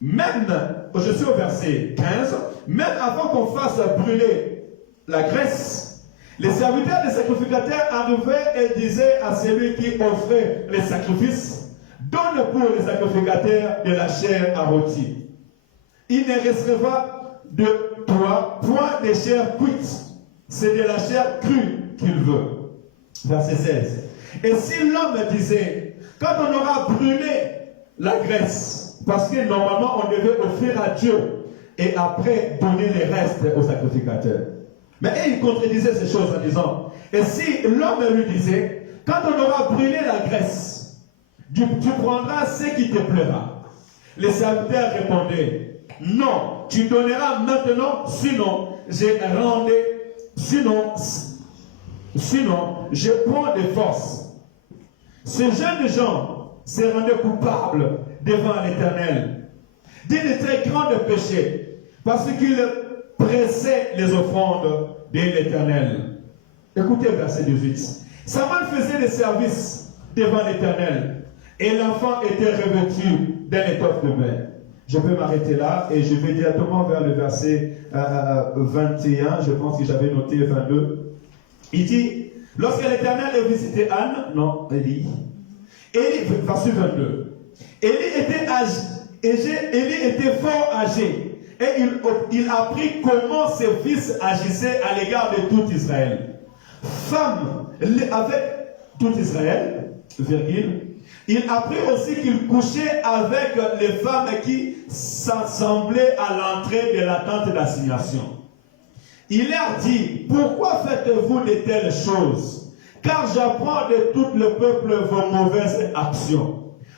Même, je suis au verset 15, même avant qu'on fasse brûler la graisse, les serviteurs des sacrificateurs arrivaient et disaient à celui qui offrait les sacrifices, donne pour les sacrificateurs de la chair à rôtir. Il ne recevra de toi point de chair cuite, c'est de la chair crue qu'il veut. Verset 16. Et si l'homme disait, quand on aura brûlé la graisse, parce que normalement on devait offrir à Dieu et après donner les restes aux sacrificateurs. Mais il contredisait ces choses en disant, et si l'homme lui disait, quand on aura brûlé la graisse, tu prendras ce qui te plaira. Les serviteurs répondaient, non, tu donneras maintenant, sinon je prends des forces. Ces jeunes gens se rendaient coupables devant l'Éternel d'une très grande péché, parce qu'ils pressaient les offrandes de l'Éternel. Écoutez verset 18. Samuel faisait des services devant l'Éternel, et l'enfant était revêtu d'un étoffe de bain. Je peux m'arrêter là, et je vais directement vers le verset 21, je pense que j'avais noté 22. Il dit, lorsque l'Éternel a visité Élie, verset 22. Élie était fort âgé, et il apprit comment ses fils agissaient à l'égard de tout Israël. Femme avec tout Israël, il apprit aussi qu'il couchait avec les femmes qui s'assemblaient à l'entrée de la tente d'assignation. Il leur dit, pourquoi faites-vous de telles choses? Car j'apprends de tout le peuple vos mauvaises actions.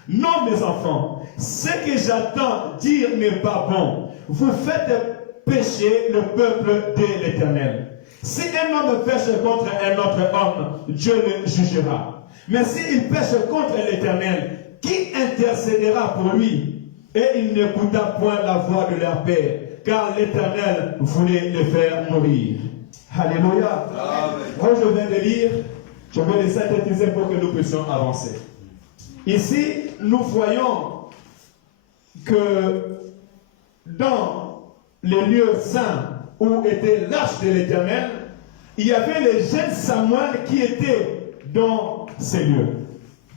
Non, mes enfants, ce que j'entends dire n'est pas bon. Vous faites pécher le peuple de l'Éternel. Si un homme pêche contre un autre homme, Dieu le jugera. Mais s'il pêche contre l'Éternel, qui intercédera pour lui? Et il n'écouta point la voix de leur père, car l'Éternel voulait les faire mourir. Alléluia. Quand je viens de lire, je vais les synthétiser pour que nous puissions avancer. Ici, nous voyons que dans les lieux saints où était l'arche de l'Éternel, il y avait les jeunes Samuel qui étaient dans ces lieux.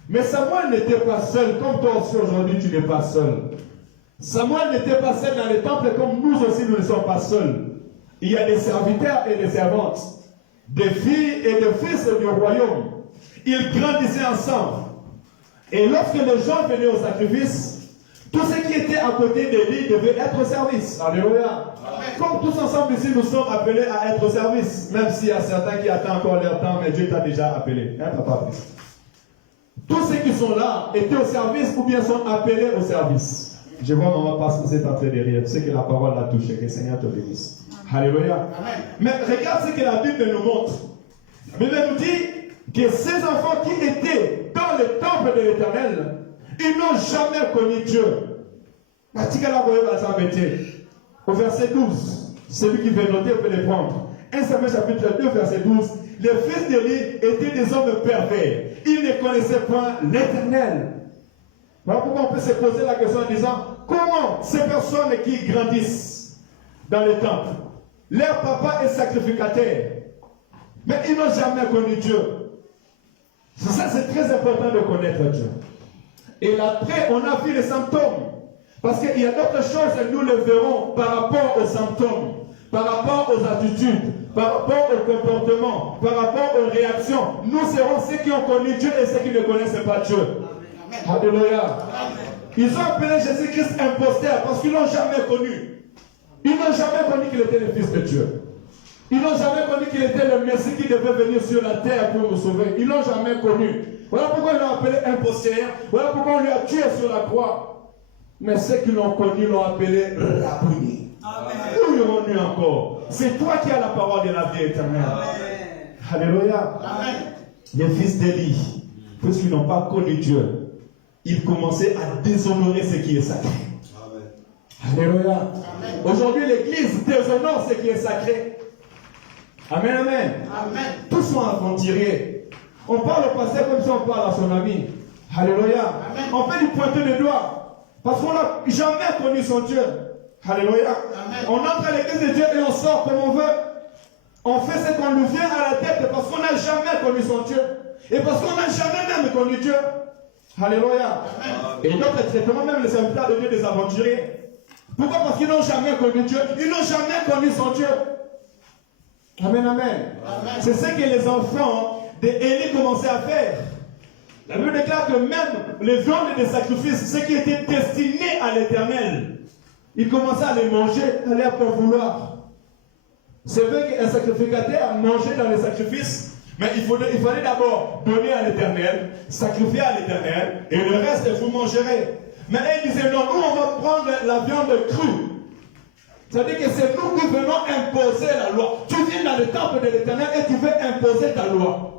Mais Samuel n'était pas seul, comme toi aussi aujourd'hui tu n'es pas seul. Samuel n'était pas seul dans les temples comme nous aussi nous ne sommes pas seuls. Il y a des serviteurs et des servantes, des filles et des fils du royaume. Ils grandissaient ensemble. Et lorsque les gens venaient au sacrifice, tous ceux qui étaient à côté d'Élie devaient être au service. Alléluia. Comme tous ensemble ici, nous sommes appelés à être au service. Même s'il y a certains qui attendent encore leur temps, mais Dieu t'a déjà appelé. Hein, papa? Tous ceux qui sont là étaient au service ou bien sont appelés au service. Je vois maman passer cette entrée derrière. C'est que la parole l'a touché. Que le Seigneur te bénisse. Alléluia. Amen. Mais regarde ce que la Bible nous montre. La Bible nous dit, que ces enfants qui étaient dans le temple de l'Éternel, ils n'ont jamais connu Dieu. Au verset 12, celui qui veut noter peut les prendre. 1 Samuel chapitre 2, verset 12. Les fils d'Élie étaient des hommes pervers. Ils ne connaissaient point l'Éternel. Voilà pourquoi on peut se poser la question en disant, comment ces personnes qui grandissent dans le temple, leur papa est sacrificateur, mais ils n'ont jamais connu Dieu. Ça, c'est très important de connaître Dieu. Et après, on a vu les symptômes. Parce qu'il y a d'autres choses, nous le verrons par rapport aux symptômes, par rapport aux attitudes, par rapport au comportement, par rapport aux réactions. Nous serons ceux qui ont connu Dieu et ceux qui ne connaissent pas Dieu. Alléluia. Ils ont appelé Jésus-Christ imposteur parce qu'ils ne l'ont jamais connu. Ils n'ont jamais connu qu'il était le Fils de Dieu. Ils n'ont jamais connu qu'il était le Messie qui devait venir sur la terre pour nous sauver. Ils ne l'ont jamais connu. Voilà pourquoi ils l'ont appelé imposteur. Voilà pourquoi on lui a tué sur la croix. Mais ceux qui l'ont connu l'ont appelé Rabouni. Où irons-nous encore? C'est toi qui as la parole de la vie éternelle. Alléluia. Amen. Les fils d'Élie, puisqu'ils n'ont pas connu Dieu, ils commençaient à déshonorer ce qui est sacré. Amen. Alléluia. Aujourd'hui, l'Église déshonore ce qui est sacré. Amen, amen. Amen. Tous sont aventuriers. On parle au pasteur comme si on parle à son ami. Alléluia. Amen. On fait du pointer de doigt. Parce qu'on n'a jamais connu son Dieu. Alléluia. Amen. On entre à l'église de Dieu et on sort comme on veut. On fait ce qu'on nous vient à la tête parce qu'on n'a jamais connu son Dieu. Et parce qu'on n'a jamais même connu Dieu. Alléluia. Amen. Et d'autres traitements, même les serviteurs de Dieu des aventuriers. Pourquoi? Parce qu'ils n'ont jamais connu Dieu. Ils n'ont jamais connu son Dieu. Amen, amen. Amen. C'est ce que les enfants d'Élie commençaient à faire. La Bible déclare que même les viandes des sacrifices, ceux qui étaient destinés à l'Éternel, ils commençaient à les manger, à leur pour vouloir. C'est vrai qu'un sacrificateur mangeait dans les sacrifices, mais il fallait d'abord donner à l'Éternel, sacrifier à l'Éternel, et le reste, vous mangerez. Mais ils disaient, non, nous on va prendre la viande crue. C'est-à-dire que c'est nous qui venons imposer la loi. Tu viens dans le temple de l'Éternel et tu veux imposer ta loi.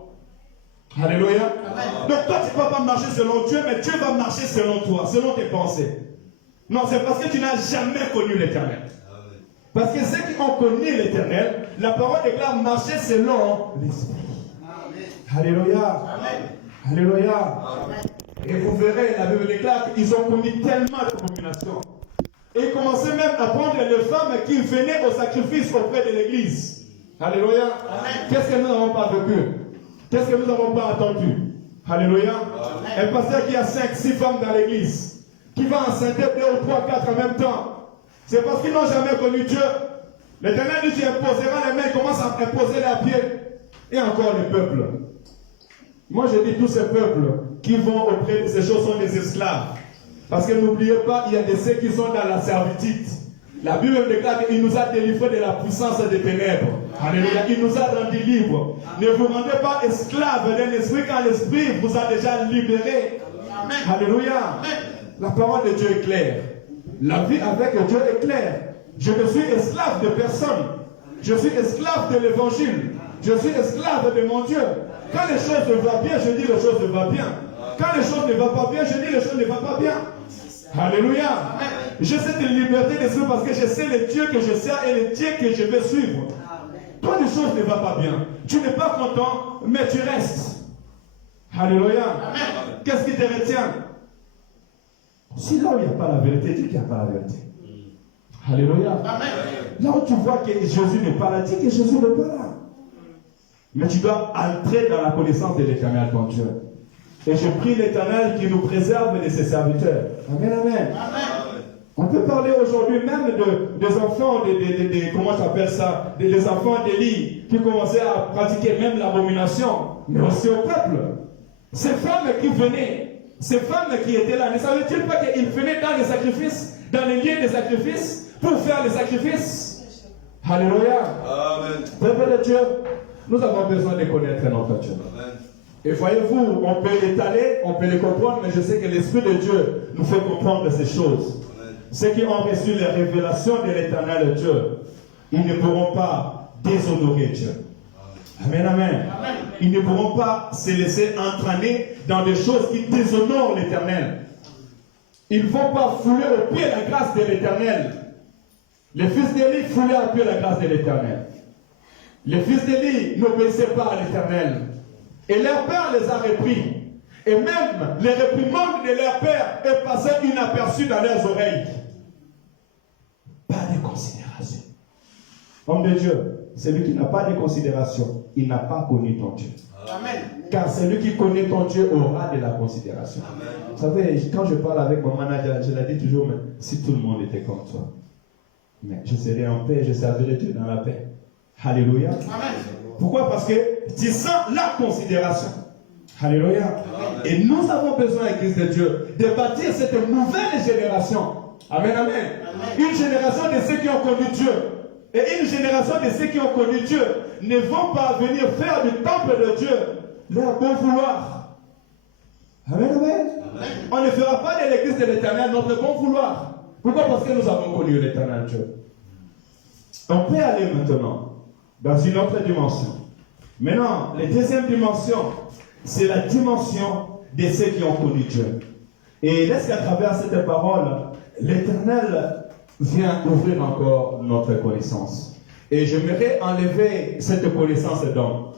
Alléluia. Amen. Donc toi tu ne vas pas marcher selon Dieu, mais Dieu va marcher selon toi, selon tes pensées. Non, c'est parce que tu n'as jamais connu l'Éternel. Parce que ceux qui ont connu l'Éternel, la parole déclare marcher selon l'Esprit. Alléluia. Amen. Alléluia. Amen. Et vous verrez, la Bible déclare qu'ils ont commis tellement d'abominations. Et ils commençaient même à prendre les femmes qui venaient au sacrifice auprès de l'Église. Alléluia. Qu'est-ce que nous n'avons pas vécu? Qu'est-ce que nous n'avons pas entendu? Alléluia. Amen. Un pasteur qui a 5-6 femmes dans l'église, qui va enceinter 2 ou 3, 4 en même temps. C'est parce qu'ils n'ont jamais connu Dieu. L'Éternel dit, tu imposeras les mains, il commence à imposer leurs pieds. Et encore les peuples. Moi je dis tous ces peuples qui vont auprès de ces choses sont des esclaves. Parce que n'oubliez pas, il y a des ceux qui sont dans la servitude. La Bible déclare qu'il nous a délivrés de la puissance des ténèbres. Alléluia. Il nous a rendus libres. Ne vous rendez pas esclaves d'un esprit quand l'esprit vous a déjà libéré. Amen. Alléluia. Amen. La parole de Dieu est claire. La vie avec Dieu est claire. Je ne suis esclave de personne. Je suis esclave de l'évangile. Je suis esclave de mon Dieu. Quand les choses vont bien, je dis les choses ne vont bien. Quand les choses ne vont pas bien, je dis les choses ne vont pas bien. Alléluia. Amen. J'ai cette liberté d'esprit parce que je sais le Dieu que je sers et le Dieu que je vais suivre. Quand les choses ne vont pas bien, tu n'es pas content, mais tu restes. Alléluia. Amen. Qu'est-ce qui te retient? Si là où il n'y a pas la vérité, dis qu'il n'y a pas la vérité. Alléluia. Amen. Là où tu vois que Jésus n'est pas là, dis que Jésus n'est pas là. Mais tu dois entrer dans la connaissance de l'Éternel, ton Dieu. Et je prie l'Éternel qui nous préserve de ses serviteurs. Amen, amen. Amen. On peut parler aujourd'hui même des enfants, comment tu appelles ça, des enfants d'Élie qui commençaient à pratiquer même l'abomination, mais aussi au peuple. Ces femmes qui venaient, ces femmes qui étaient là, ne savaient-ils pas qu'ils venaient dans les sacrifices, dans les lieux des sacrifices, pour faire les sacrifices? Alléluia. Amen. Peuple de Dieu, nous avons besoin de connaître notre Dieu. Amen. Et voyez-vous, on peut l'étaler, on peut les comprendre, mais je sais que l'Esprit de Dieu nous fait comprendre ces choses. Amen. Ceux qui ont reçu les révélations de l'Éternel Dieu, ils ne pourront pas déshonorer Dieu. Amen, amen. Ils ne pourront pas se laisser entraîner dans des choses qui déshonorent l'Éternel. Ils ne vont pas fouler au pied la grâce de l'Éternel. Les fils d'Élie foulaient au pied la grâce de l'Éternel. Les fils d'Élie n'obéissaient pas à l'Éternel. Et leur père les a repris. Et même les réprimandes de leur père est passé inaperçues dans leurs oreilles. Pas de considération. Homme de Dieu, celui qui n'a pas de considération, il n'a pas connu ton Dieu. Amen. Car celui qui connaît ton Dieu aura de la considération. Amen. Vous savez, quand je parle avec mon manager, je l'ai dit toujours, mais si tout le monde était comme toi, mais je serais en paix, je servirais Dieu dans la paix. Alléluia. Amen. Pourquoi? Parce que tu sens la considération. Alléluia. Amen. Et nous avons besoin, Église de Dieu, de bâtir cette nouvelle génération. Amen, amen. Amen. Une génération de ceux qui ont connu Dieu. Et une génération de ceux qui ont connu Dieu ne vont pas venir faire du temple de Dieu leur bon vouloir. Amen, amen. Amen. On ne fera pas de l'église de l'Éternel notre bon vouloir. Pourquoi? Parce que nous avons connu l'Éternel Dieu. On peut aller maintenant dans une autre dimension. Maintenant, la deuxième dimension, c'est la dimension de ceux qui ont connu Dieu. Et laisse qu'à travers cette parole, l'Éternel vient ouvrir encore notre connaissance. Et j'aimerais enlever cette connaissance d'homme.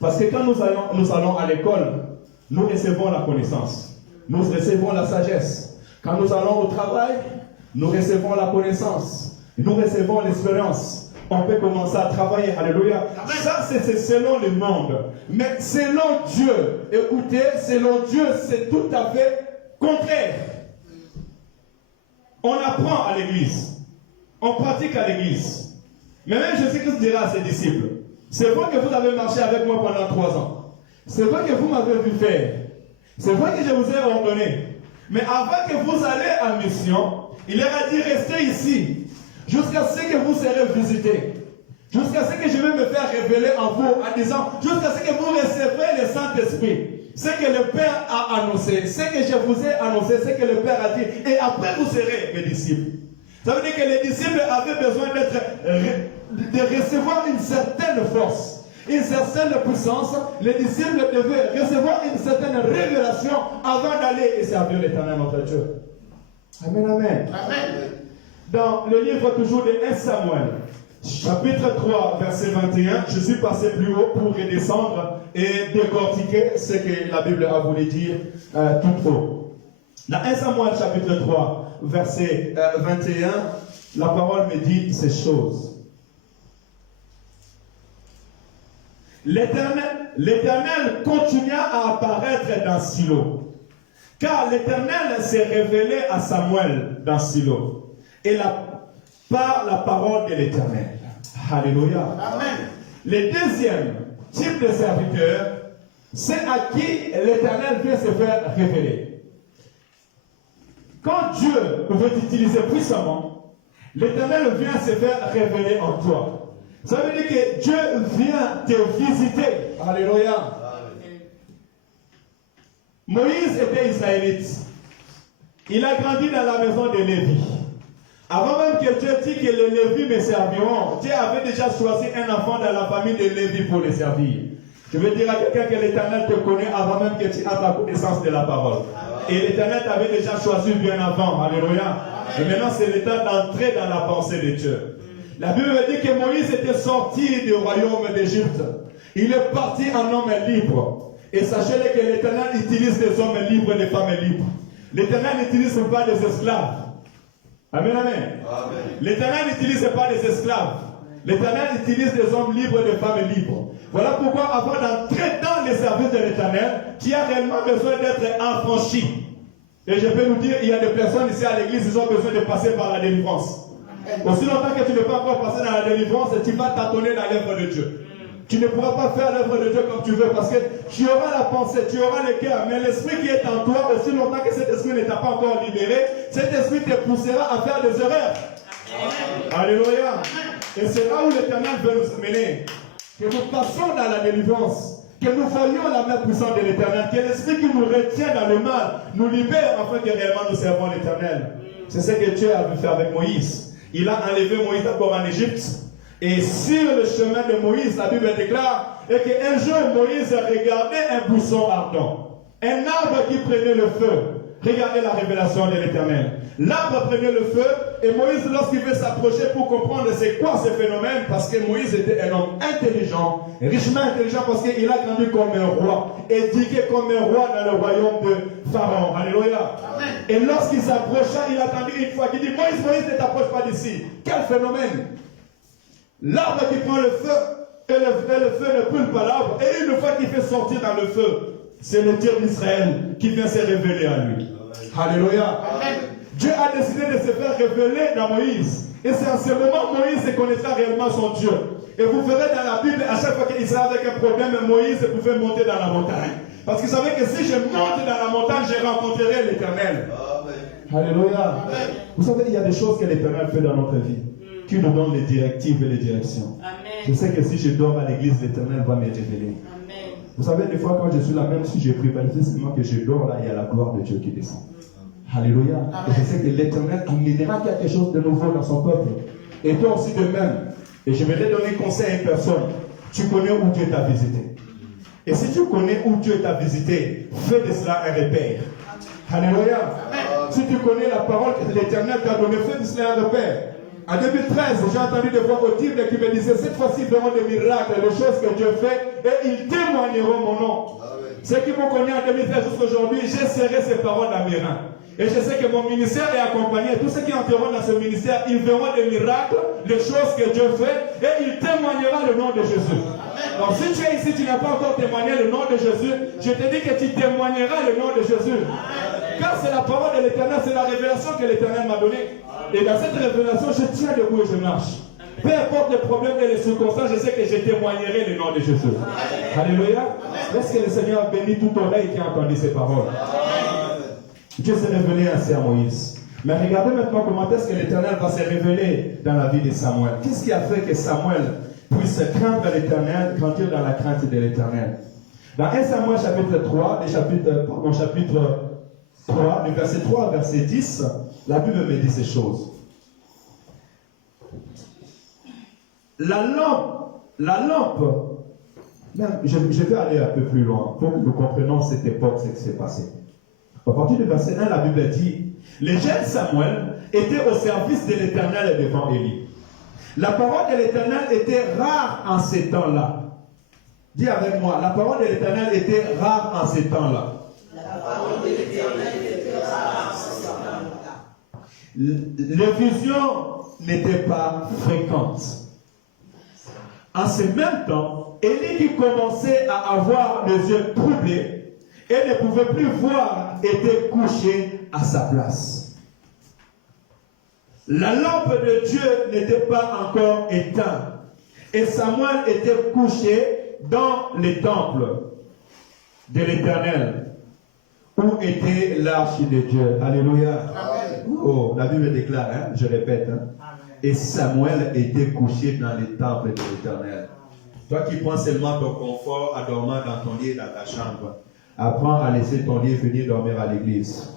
Parce que quand nous allons à l'école, nous recevons la connaissance. Nous recevons la sagesse. Quand nous allons au travail, nous recevons la connaissance. Nous recevons l'expérience. On peut commencer à travailler. Alléluia. Ça, c'est selon le monde. Mais selon Dieu, écoutez, selon Dieu, c'est tout à fait contraire. On apprend à l'église. On pratique à l'église. Mais même Jésus-Christ dira à ses disciples, c'est vrai que vous avez marché avec moi pendant 3 ans. C'est vrai que vous m'avez vu faire. C'est vrai que je vous ai ordonné. Mais avant que vous allez en mission, il leur a dit, restez ici. Jusqu'à ce que vous serez visités. Jusqu'à ce que je vais me faire révéler en vous, en disant, jusqu'à ce que vous recevrez le Saint-Esprit. Ce que le Père a annoncé, ce que je vous ai annoncé, ce que le Père a dit. Et après, vous serez mes disciples. Ça veut dire que les disciples avaient besoin de recevoir une certaine force, une certaine puissance. Les disciples devaient recevoir une certaine révélation avant d'aller et servir l'Éternel notre Dieu. Amen, amen. Amen. Dans le livre toujours de 1 Samuel, chapitre 3, verset 21, je suis passé plus haut pour redescendre et décortiquer ce que la Bible a voulu dire tout haut. Dans 1 Samuel, chapitre 3, verset 21, la parole me dit ces choses. L'Éternel continua à apparaître dans Silo, car l'Éternel s'est révélé à Samuel dans Silo, et par la parole de l'Éternel. Alléluia. Amen. Le deuxième type de serviteur, c'est à qui l'Éternel vient se faire révéler. Quand Dieu veut t'utiliser puissamment, l'Éternel vient se faire révéler en toi. Ça veut dire que Dieu vient te visiter. Alléluia. Amen. Moïse était israélite. Il a grandi dans la maison de Lévi. Avant même que Dieu dise que les Lévis me serviront, Dieu avait déjà choisi un enfant dans la famille de Lévi pour les servir. Je veux dire à quelqu'un que l'Éternel te connaît avant même que tu aies la connaissance de la parole. Et l'Éternel t'avait déjà choisi bien avant. Alléluia. Et maintenant, c'est le temps d'entrer dans la pensée de Dieu. La Bible dit que Moïse était sorti du royaume d'Égypte. Il est parti en homme libre. Et sachez que l'Éternel utilise des hommes libres et des femmes libres. L'Éternel n'utilise pas des esclaves. Amen, amen. Amen. L'Éternel n'utilise pas des esclaves. L'Éternel utilise des hommes libres et des femmes libres. Voilà pourquoi avant d'entrer dans les services de l'Éternel, tu as réellement besoin d'être affranchi. Et je peux nous dire, il y a des personnes ici à l'église, ils ont besoin de passer par la délivrance. Aussi longtemps que tu ne peux pas encore passer dans la délivrance, tu vas tâtonner dans l'œuvre de Dieu. Tu ne pourras pas faire l'œuvre de Dieu comme tu veux parce que tu auras la pensée, tu auras le cœur, mais l'esprit qui est en toi, aussi longtemps que cet esprit ne t'a pas encore libéré, cet esprit te poussera à faire des erreurs. Amen. Alléluia. Et c'est là où l'Éternel veut nous mener. Que nous passions dans la délivrance, que nous voyions la main puissante de l'Éternel, que l'esprit qui nous retient dans le mal nous libère afin que réellement nous servons l'Éternel. C'est ce que Dieu a pu faire avec Moïse. Il a enlevé Moïse d'abord en Égypte. Et sur le chemin de Moïse, la Bible déclare et qu'un jour Moïse regardait un buisson ardent, un arbre qui prenait le feu. Regardez la révélation de l'Éternel. L'arbre prenait le feu et Moïse, lorsqu'il veut s'approcher pour comprendre c'est quoi ce phénomène, parce que Moïse était un homme intelligent, richement intelligent, parce qu'il a grandi comme un roi, éduqué comme un roi dans le royaume de Pharaon. Alléluia. Amen. Et lorsqu'il s'approcha, il attendit une fois qu'il dit Moïse, Moïse, ne t'approche pas d'ici. Quel phénomène? L'arbre qui prend le feu et le feu ne brûle pas l'arbre. Et une fois qu'il fait sortir dans le feu, c'est le Dieu d'Israël qui vient se révéler à lui. Alléluia. Amen. Dieu a décidé de se faire révéler dans Moïse. Et c'est en ce moment Moïse connaîtra réellement son Dieu. Et vous verrez dans la Bible, à chaque fois qu'Israël avait un problème, Moïse pouvait monter dans la montagne. Parce qu'il savait que si je monte dans la montagne, je rencontrerai l'Éternel. Alléluia. Amen. Vous savez, il y a des choses que l'Éternel fait dans notre vie, qui nous donne les directives et les directions. Amen. Je sais que si je dors à l'église, l'Éternel va me révéler. Amen. Vous savez, des fois, quand je suis là, même si je prie, seulement que je dors là, il y a la gloire de Dieu qui descend. Alléluia. Amen. Et je sais que l'Éternel amènera quelque chose de nouveau dans son peuple. Et toi aussi de même. Et je vais donner conseil à une personne. Tu connais où Dieu t'a visité. Et si tu connais où Dieu t'a visité, fais de cela un repère. Alléluia. Amen. Si tu connais la parole que l'Éternel t'a donnée, fais de cela un repère. En 2013, j'ai entendu des voix audibles qui me disaient cette fois-ci, ils verront des miracles, des choses que Dieu fait, et ils témoigneront mon nom. Amen. Ceux qui m'ont connu en 2013 jusqu'aujourd'hui, j'ai serré ces paroles dans mes reins. Et je sais que mon ministère est accompagné. Tous ceux qui entreront dans ce ministère, ils verront des miracles, des choses que Dieu fait, et il témoignera le nom de Jésus. Amen. Donc si tu es ici, tu n'as pas encore témoigné le nom de Jésus, je te dis que tu témoigneras le nom de Jésus. Amen. Car c'est la parole de l'Éternel, c'est la révélation que l'Éternel m'a donnée. Et dans cette révélation, je tiens debout et je marche. Peu importe les problèmes et les circonstances, je sais que je témoignerai le nom de Jésus. Amen. Alléluia. Laisse que le Seigneur bénisse toute oreille qui a entendu ces paroles. Amen. Dieu s'est révélé ainsi à Moïse. Mais regardez maintenant comment est-ce que l'Éternel va se révéler dans la vie de Samuel. Qu'est-ce qui a fait que Samuel puisse craindre l'Éternel, grandir dans la crainte de l'Éternel? Dans 1 Samuel chapitre 3, chapitre 3, du verset 3 au verset 10, la Bible me dit ces choses. La lampe, je vais aller un peu plus loin pour que nous comprenions cette époque, ce qui s'est passé. À partir du verset 1, la Bible dit, le jeune Samuel était au service de l'Éternel devant Élie. La parole de l'Éternel était rare en ces temps-là. Dis avec moi, la parole de l'Éternel était rare en ces temps-là. La parole de l'Éternel était rare en ces temps-là. Les visions n'étaient pas fréquentes. En ce même temps, Élie qui commençait à avoir les yeux troublés et ne pouvait plus voir, était couché à sa place. La lampe de Dieu n'était pas encore éteinte. Et Samuel était couché dans le temple de l'Éternel, où était l'arche de Dieu. Alléluia. Amen. Oh, la Bible déclare, hein, je répète. Hein. Et Samuel était couché dans le temple de l'Éternel. Toi qui prends seulement ton confort à dormir dans ton lit, dans ta chambre, apprends à laisser ton lit venir dormir à l'église.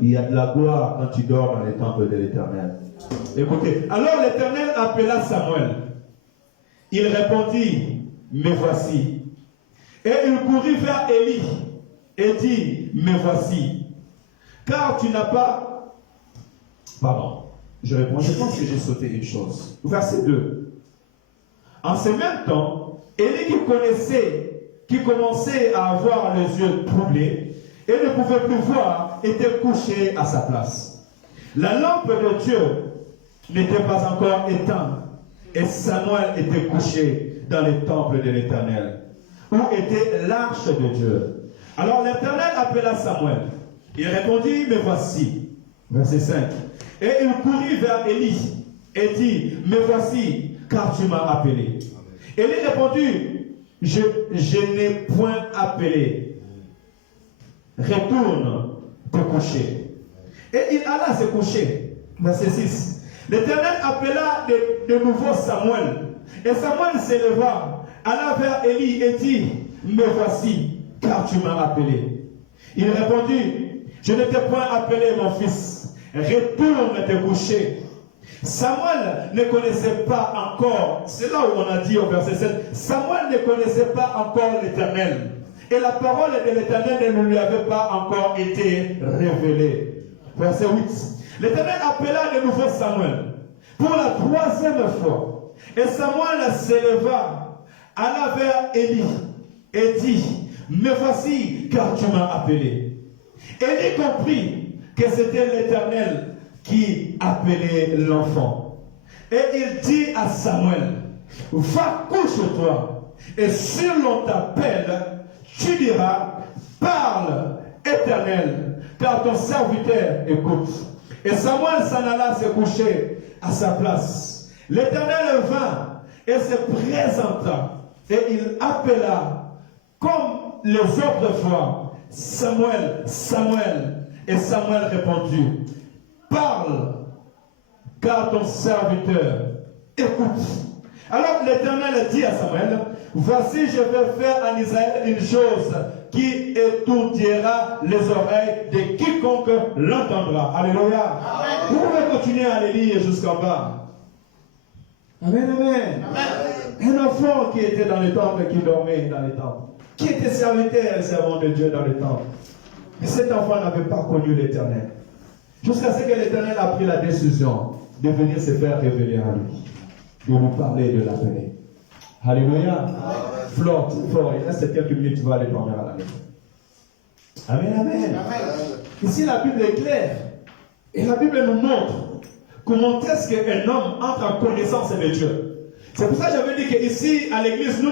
Il y a de la gloire quand tu dors dans le temple de l'Éternel. Écoutez, alors l'Éternel appela Samuel. Il répondit, me voici. Et il courut vers Élie et dit, me voici. Car tu n'as pas... Pardon, je réponds, je pense que j'ai sauté une chose. Verset 2. En ce même temps, Élie qui commençait à avoir les yeux troublés et ne pouvait plus voir, était couché à sa place. La lampe de Dieu n'était pas encore éteinte et Samuel était couché dans le temple de l'Éternel, où était l'arche de Dieu. Alors l'Éternel appela Samuel. Il répondit, me voici. Verset 5. Et il courut vers Élie et dit, me voici, car tu m'as appelé. Élie répondit, je n'ai point appelé. Retourne te coucher. Et il alla se coucher. Verset 6. L'Éternel appela de nouveau Samuel. Et Samuel s'éleva, alla vers Élie et dit, me voici, car tu m'as appelé. Il répondit, je ne t'ai point appelé mon fils. Retourne te coucher. Samuel ne connaissait pas encore, c'est là où on a dit au verset 7, Samuel ne connaissait pas encore l'Éternel. Et la parole de l'Éternel ne lui avait pas encore été révélée. Verset 8. L'Éternel appela de nouveau Samuel pour la 3e fois. Et Samuel s'éleva, alla vers Élie et dit, me voici car tu m'as appelé. Élie comprit que c'était l'Éternel qui appelait l'enfant. Et il dit à Samuel, va couche-toi, et si l'on t'appelle, tu diras, parle, Éternel, car ton serviteur écoute. Et Samuel s'en alla se coucher à sa place. L'Éternel vint et se présenta, et il appela, comme les autres fois, Samuel, Samuel. Et Samuel répondit, parle, car ton serviteur écoute. Alors l'Éternel dit à Samuel, voici je vais faire en Israël une chose qui étourdira les oreilles de quiconque l'entendra. Alléluia. Vous pouvez continuer à les lire jusqu'en bas. Amen, amen. Un enfant qui était dans le temple et qui dormait dans le temple. Qui était serviteur et servant de Dieu dans le temple. Mais cet enfant n'avait pas connu l'Éternel. Jusqu'à ce que l'Éternel a pris la décision de venir se faire révéler à lui. De lui parler et de l'appeler. Alléluia. Flore, il reste quelques minutes, tu vas aller dormir à la maison. Amen, amen. Ici, la Bible est claire. Et la Bible nous montre comment est-ce qu'un homme entre en connaissance de Dieu. C'est pour ça que j'avais dit qu'ici, à l'église, nous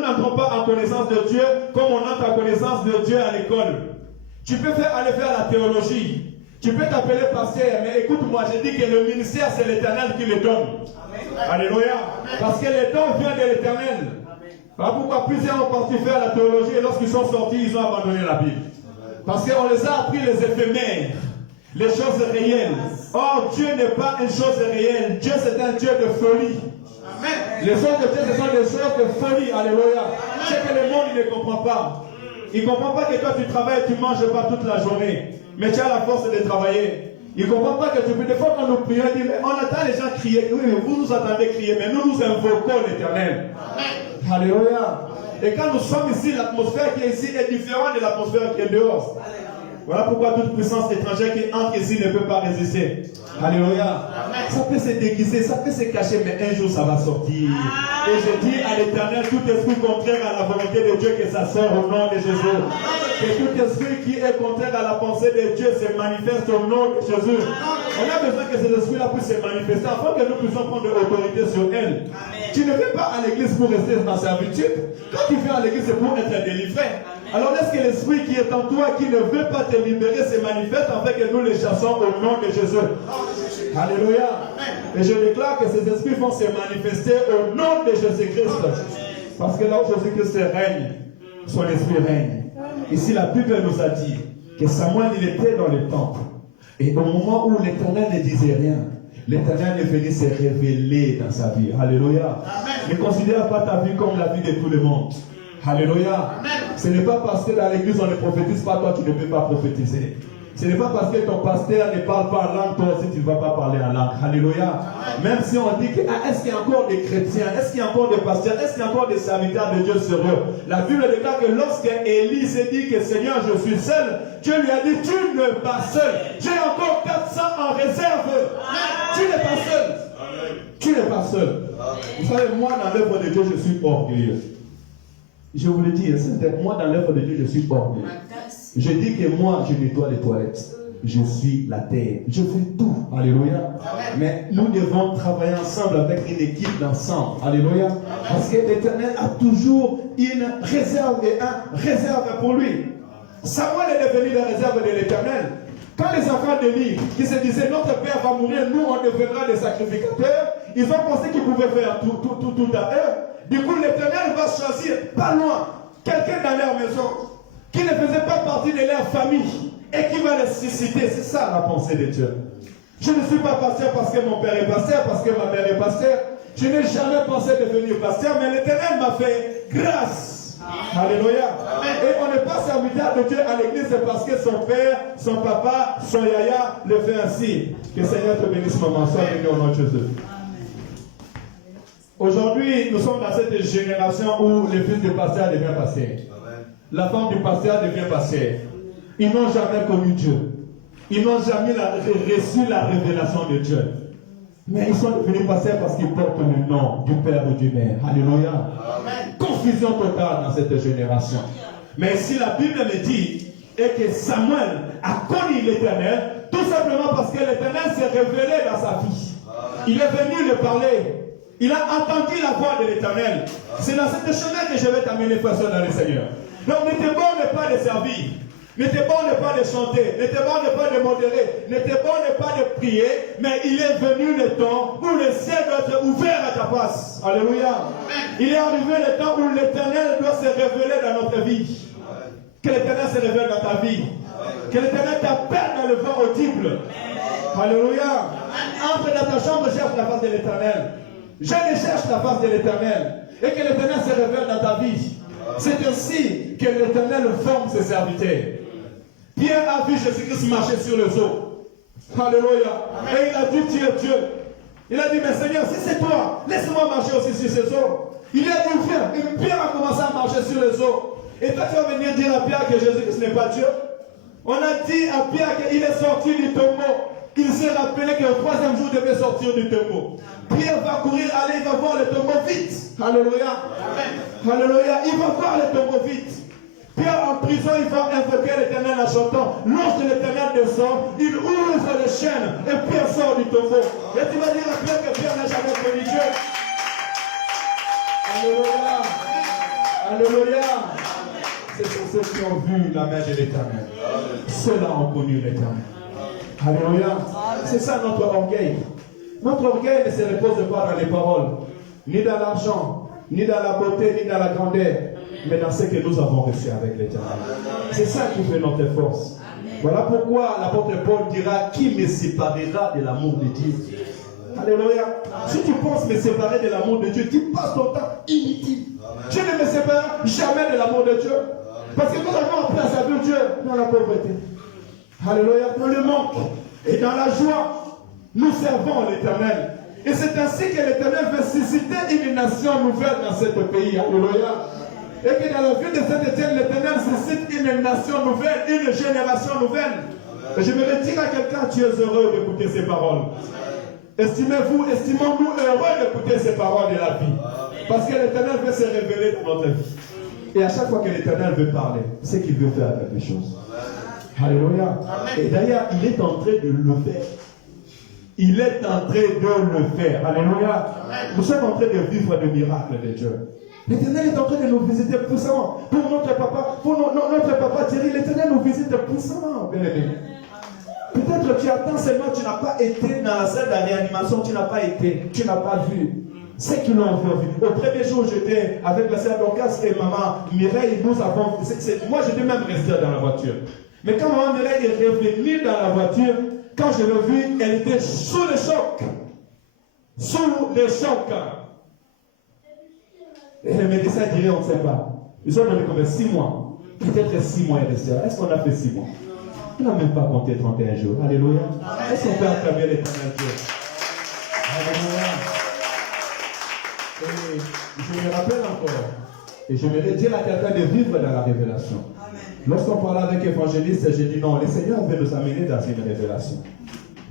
n'entrons pas en connaissance de Dieu comme on entre en connaissance de Dieu à l'école. Tu peux aller faire la théologie. Tu peux t'appeler pasteur, mais écoute-moi, j'ai dit que le ministère, c'est l'Éternel qui le donne. Amen. Alléluia. Amen. Parce que le don vient de l'Éternel. Voilà pourquoi plusieurs ont parti faire la théologie et lorsqu'ils sont sortis, ils ont abandonné la Bible. Parce qu'on les a appris les éphémères, les choses réelles. Or, Dieu n'est pas une chose réelle. Dieu, c'est un Dieu de folie. Amen. Les choses de Dieu, ce sont des choses de folie. Alléluia. C'est que le monde, il ne comprend pas. Il ne comprend pas que toi, tu travailles et tu ne manges pas toute la journée. Mais tu as la force de travailler. Il ne comprend pas que tu peux. Des fois, quand nous prions, il dit, mais on attend les gens crier. Oui, vous nous attendez crier, mais nous invoquons l'Éternel. Alléluia. Et quand nous sommes ici, l'atmosphère qui est ici est différente de l'atmosphère qui est dehors. Voilà pourquoi toute puissance étrangère qui entre ici ne peut pas résister. Alléluia. Ça peut se déguiser, ça peut se cacher, mais un jour ça va sortir. Et je dis à l'Éternel, tout esprit contraire à la volonté de Dieu, que ça sort au nom de Jésus. Que tout esprit qui est contraire à la pensée de Dieu se manifeste au nom de Jésus. On a besoin que ces esprits-là puissent se manifester afin que nous puissions prendre l'autorité sur elles. Tu ne viens pas à l'église pour rester dans sa servitude. Quand tu viens à l'église, c'est pour être délivré. Alors laisse que l'esprit qui est en toi, qui ne veut pas te libérer, se manifeste afin que nous les chassons au nom de Jésus. Alléluia. Et je déclare que ces esprits vont se manifester au nom de Jésus-Christ. Parce que là où Jésus-Christ règne, son esprit règne. Ici, la Bible nous a dit que Samuel, il était dans le temple. Et au moment où l'Éternel ne disait rien, l'Éternel est venu se révéler dans sa vie. Alléluia. Ne considère pas ta vie comme la vie de tout le monde. Alléluia. Ce n'est pas parce que dans l'église on ne prophétise pas, toi tu ne peux pas prophétiser. Ce n'est pas parce que ton pasteur ne parle pas en langue, toi aussi tu ne vas pas parler en langue. Alléluia. Même si on dit que est-ce qu'il y a encore des chrétiens, est-ce qu'il y a encore des pasteurs, est-ce qu'il y a encore des serviteurs de Dieu sur eux? La Bible déclare que lorsque Élie s'est dit que Seigneur je suis seul, Dieu lui a dit tu n'es pas seul. J'ai encore 400 en réserve. Tu n'es pas seul. Tu n'es pas seul. Vous savez, moi dans l'œuvre de Dieu je suis orgueilleux. Je vous le dis, moi dans l'œuvre de Dieu je suis orgueilleux. Je dis que moi je nettoie les toilettes. Je suis la terre. Je fais tout. Alléluia. Mais nous devons travailler ensemble avec une équipe d'ensemble. Alléluia. Parce que l'Éternel a toujours une réserve et un réserve pour lui. Samuel est devenu la réserve de l'Éternel. Quand les enfants d'Élie qui se disaient notre père va mourir, nous on deviendra des sacrificateurs, ils ont pensé qu'ils pouvaient faire tout à eux. Du coup, l'Éternel va choisir, pas loin, quelqu'un dans leur maison qui ne faisait pas partie de leur famille et qui va les susciter. C'est ça la pensée de Dieu. Je ne suis pas pasteur parce que mon père est pasteur, parce que ma mère est pasteur. Je n'ai jamais pensé devenir pasteur, mais l'Éternel m'a fait grâce. Alléluia. Et on n'est pas serviteur de Dieu à l'église, c'est parce que son père, son papa, son yaya le fait ainsi. Que le Seigneur te bénisse, maman. Sois béni au nom de Jésus. Aujourd'hui, nous sommes dans cette génération où le fils du pasteur devient pasteur. La femme du pasteur devient pasteur. Ils n'ont jamais connu Dieu. Ils n'ont jamais reçu la révélation de Dieu. Mais ils sont devenus pasteurs parce qu'ils portent le nom du Père ou du Mère. Alléluia. Amen. Confusion totale dans cette génération. Mais si la Bible me dit et que Samuel a connu l'Éternel, tout simplement parce que l'Éternel s'est révélé dans sa vie. Il est venu le parler. Il a entendu la voix de l'Éternel. C'est dans cette chemin que je vais t'amener, frère dans le Seigneur. Donc, n'était bon de pas de servir. N'était bon de pas de chanter. N'était bon de pas de modérer. N'était bon de pas de prier. Mais il est venu le temps où le ciel doit être ouvert à ta face. Alléluia. Il est arrivé le temps où l'Éternel doit se révéler dans notre vie. Que l'Éternel se révèle dans ta vie. Que l'Éternel t'appelle dans le vent audible. Alléluia. Entre dans ta chambre, cherche la face de l'Éternel. Je cherche la face de l'Éternel. Et que l'Éternel se révèle dans ta vie. C'est ainsi que l'Éternel forme ses serviteurs. Pierre a vu Jésus-Christ marcher sur les eaux. Alléluia. Et il a dit, tu es Dieu. Il a dit, mais Seigneur, si c'est toi, laisse-moi marcher aussi sur ces eaux. Il a dit, viens. Et Pierre a commencé à marcher sur les eaux. Et toi, tu vas venir dire à Pierre que Jésus-Christ n'est pas Dieu. On a dit à Pierre qu'il est sorti du tombeau. Il s'est rappelé que le troisième jour, il devait sortir du tombeau. Pierre va courir, aller, il va voir le tombeau vite. Alléluia. Amen. Alléluia. Il va voir le tombeau vite. Pierre en prison, il va invoquer l'Éternel en chantant. Lorsque l'Éternel descend, il ouvre les chaînes et Pierre sort du tombeau. Et tu vas dire à Pierre que Pierre n'a jamais connu Dieu. Alléluia. Alléluia. C'est pour ceux qui ont vu la main de l'Éternel. Ceux-là ont connu l'Éternel. Alléluia. C'est ça notre orgueil. Notre orgueil ne se repose pas dans les paroles, ni dans l'argent, ni dans la beauté, ni dans la grandeur, mais dans ce que nous avons reçu avec l'Éternel. C'est ça qui fait notre force. Voilà pourquoi l'apôtre Paul dira, qui me séparera de l'amour de Dieu? Alléluia. Si tu penses me séparer de l'amour de Dieu, tu passes ton temps inutile. Dieu ne me sépare jamais de l'amour de Dieu. Parce que nous avons appris à servir Dieu dans la pauvreté. Alléluia. Dans le manque et dans la joie. Nous servons l'Éternel. Et c'est ainsi que l'Éternel veut susciter une nation nouvelle dans ce pays. Alléluia. Et que dans la vie de cet Éternel, l'Éternel suscite une nation nouvelle, une génération nouvelle. Et je vais dire à quelqu'un, tu es heureux d'écouter ces paroles. Estimons-nous heureux d'écouter ces paroles de la vie. Parce que l'Éternel veut se révéler dans notre vie. Et à chaque fois que l'Éternel veut parler, c'est qu'il veut faire quelque chose. Alléluia. Et d'ailleurs, il est en train de le faire. Il est en train de le faire. Alléluia. Nous sommes en train de vivre le miracle de Dieu. L'Éternel est en train de nous visiter puissamment. Pour notre papa Thierry, l'Éternel nous visite puissamment, bien-aimé. Peut-être tu attends seulement, tu n'as pas été dans la salle de réanimation, tu n'as pas été, tu n'as pas vu. C'est qu'ils l'ont vu. Au premier jour, j'étais avec la sœur Dorcas et maman Mireille, nous avons. Moi, j'étais même resté dans la voiture. Mais quand maman Mireille est revenue dans la voiture, quand je l'ai vue, elle était sous le choc. Sous le choc. Et les médecins diraient, on ne sait pas. Ils ont donné comme 6 mois. Peut-être 6 mois est resté. Est-ce qu'on a fait 6 mois? On n'a même pas compté 31 jours. Alléluia. Est-ce qu'on peut acclamer l'Éternel Dieu? Alléluia. Et je me rappelle encore, et je vais dire à quelqu'un de vivre dans la révélation. Lorsqu'on parlait avec l'évangéliste, j'ai dit non, le Seigneur veut nous amener dans une révélation.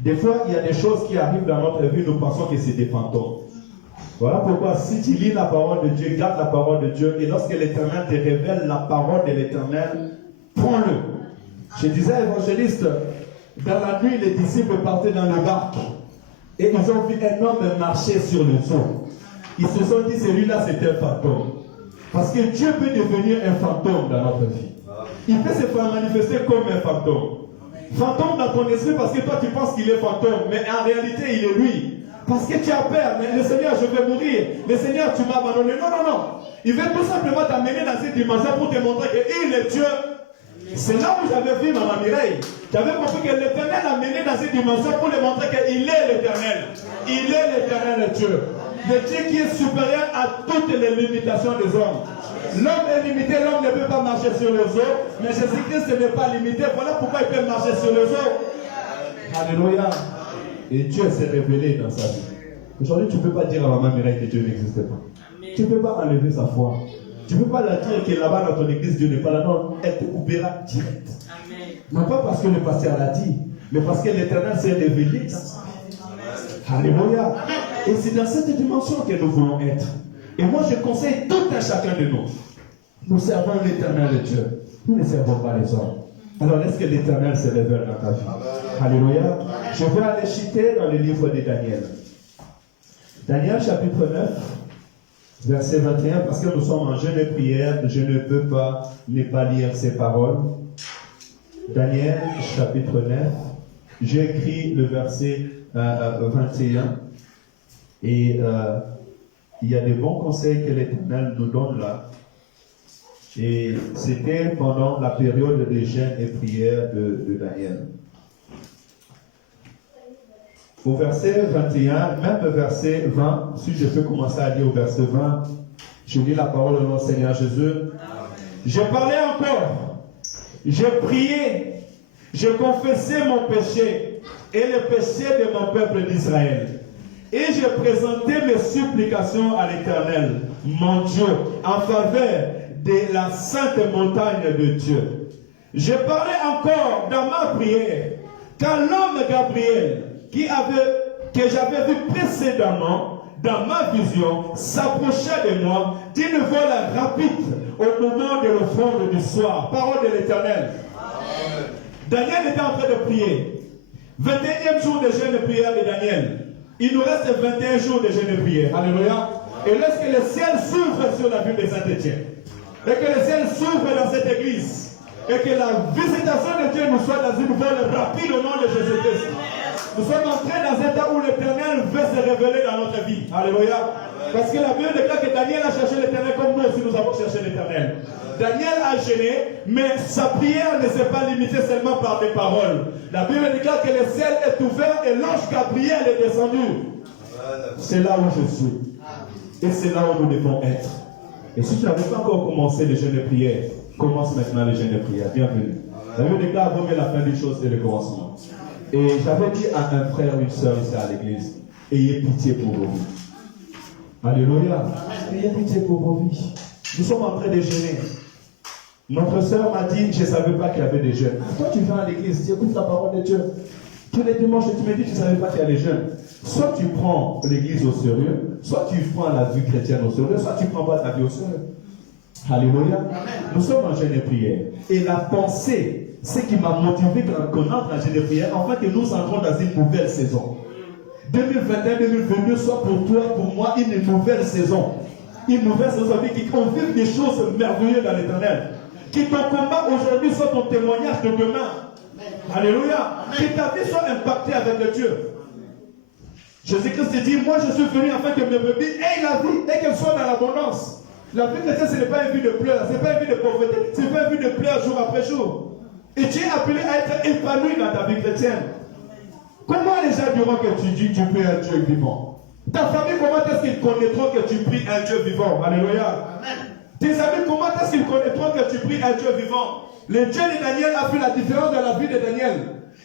Des fois, il y a des choses qui arrivent dans notre vie, nous pensons que c'est des fantômes. Voilà pourquoi si tu lis la parole de Dieu, garde la parole de Dieu, et lorsque l'Éternel te révèle la parole de l'Éternel, prends-le. Je disais à l'évangéliste, dans la nuit, les disciples partaient dans le barque, et ils ont vu un homme marcher sur le eau. Ils se sont dit, celui-là, c'est un fantôme. Parce que Dieu peut devenir un fantôme dans notre vie. Il peut se faire manifester comme un fantôme. Fantôme dans ton esprit parce que toi tu penses qu'il est fantôme, mais en réalité il est lui. Parce que tu as peur, mais le Seigneur, je vais mourir. Le Seigneur, tu m'as abandonné. Non, non, non. Il veut tout simplement t'amener dans cette dimension pour te montrer qu'il est Dieu. C'est là où j'avais vu Maman Mireille. J'avais compris que l'Éternel l'a amené dans cette dimension pour lui montrer qu'il est l'Éternel. Il est l'Éternel Dieu. Le Dieu qui est supérieur à toutes les limitations des hommes. L'homme est limité, l'homme ne peut pas marcher sur les eaux, mais Jésus-Christ n'est pas limité. Voilà pourquoi il peut marcher sur les eaux. Alléluia. Et Dieu s'est révélé dans sa vie. Aujourd'hui, tu ne peux pas dire à Maman Mireille que Dieu n'existe pas. Tu ne peux pas enlever sa foi. Tu ne peux pas la dire que là-bas dans ton église, Dieu n'est pas là. Non, elle te coupera direct. Non pas parce que le pasteur l'a dit, mais parce que l'Éternel s'est révélé. Alléluia. Et c'est dans cette dimension que nous voulons être. Et moi, je conseille tout un chacun de nous. Nous servons l'Éternel Dieu. Nous ne servons pas les hommes. Alors, est-ce que l'Éternel se révèle dans ta vie? Alléluia. Je vais aller citer dans le livre de Daniel. Daniel chapitre 9, verset 21, parce que nous sommes en jeûne et prière, je ne peux pas ne pas lire ces paroles. Daniel chapitre 9, j'ai écrit le verset 21, et il y a des bons conseils que l'Éternel nous donne là. Et c'était pendant la période de jeûne et prière de Daniel. Au verset 21, même verset 20, si je peux commencer à lire au verset 20, je lis la parole au nom du Seigneur Jésus. Je parlais encore, j'ai prié, j'ai confessé mon péché et le péché de mon peuple d'Israël. Et j'ai présenté mes supplications à l'Éternel, mon Dieu, en faveur de la sainte montagne de Dieu. Je parlais encore dans ma prière, quand l'homme Gabriel, que j'avais vu précédemment dans ma vision, s'approchait de moi d'une vol rapide au moment de l'offrande du soir. Parole de l'Éternel. Daniel était en train de prier. 21e jour de jeûne et prière de Daniel. Il nous reste 21 jours de jeûne et prière. Alléluia. Et lorsque le ciel s'ouvre sur la ville de Saint-Étienne, et que le ciel s'ouvre dans cette église, et que la visitation de Dieu nous soit dans une vol rapide au nom de Jésus-Christ. Nous sommes entrés dans un temps où l'Éternel veut se révéler dans notre vie. Alléluia. Parce que la Bible déclare que Daniel a cherché l'Éternel comme nous aussi nous avons cherché l'Éternel. Daniel a gêné, mais sa prière ne s'est pas limitée seulement par des paroles. La Bible déclare que le ciel est ouvert et l'ange Gabriel est descendu. C'est là où je suis. Et c'est là où nous devons être. Et si tu n'avais pas encore commencé le jeûne de prière, commence maintenant le jeûne de prière. Bienvenue. La Bible déclare vaut mieux la fin des choses et le commencement. Et j'avais dit à un frère ou une soeur ici à l'église, ayez pitié pour vos vies. Alléluia. Ayez pitié pour vos vies. Nous sommes en train de jeûner. Notre soeur m'a dit, je ne savais pas qu'il y avait des jeûnes. Toi, tu viens à l'église, tu écoutes la parole de Dieu. Tous les dimanches, tu me dis, tu ne savais pas qu'il y a des jeûnes. Soit tu prends l'église au sérieux, soit tu prends la vie chrétienne au sérieux, soit tu ne prends pas ta vie au sérieux. Alléluia. Nous sommes en jeûne et prière. Et la pensée, ce qui m'a motivé qu'on entre en jeûne et prière, en fait, que nous entrons dans une nouvelle saison. 2021-2022 soit pour toi, pour moi, une nouvelle saison. Une nouvelle saison qui convive des choses merveilleuses dans l'Éternel. Que ton combat aujourd'hui soit ton témoignage de demain. Alléluia. Que ta vie soit impactée avec le Dieu. Jésus-Christ dit, moi je suis venu afin que mes brebis aient la vie et qu'elles soient dans l'abondance. La vie chrétienne, ce n'est pas une vie de pleurs, ce n'est pas une vie de pauvreté, ce n'est pas une vie de pleurs jour après jour. Et tu es appelé à être épanoui dans ta vie chrétienne. Comment les gens diront que tu dis que tu pries un Dieu vivant? Ta famille, comment est-ce qu'ils connaîtront que tu pries un Dieu vivant? Alléluia. Tes amis, comment est-ce qu'ils connaîtront que tu pries un Dieu vivant? Le Dieu de Daniel a fait la différence dans la vie de Daniel.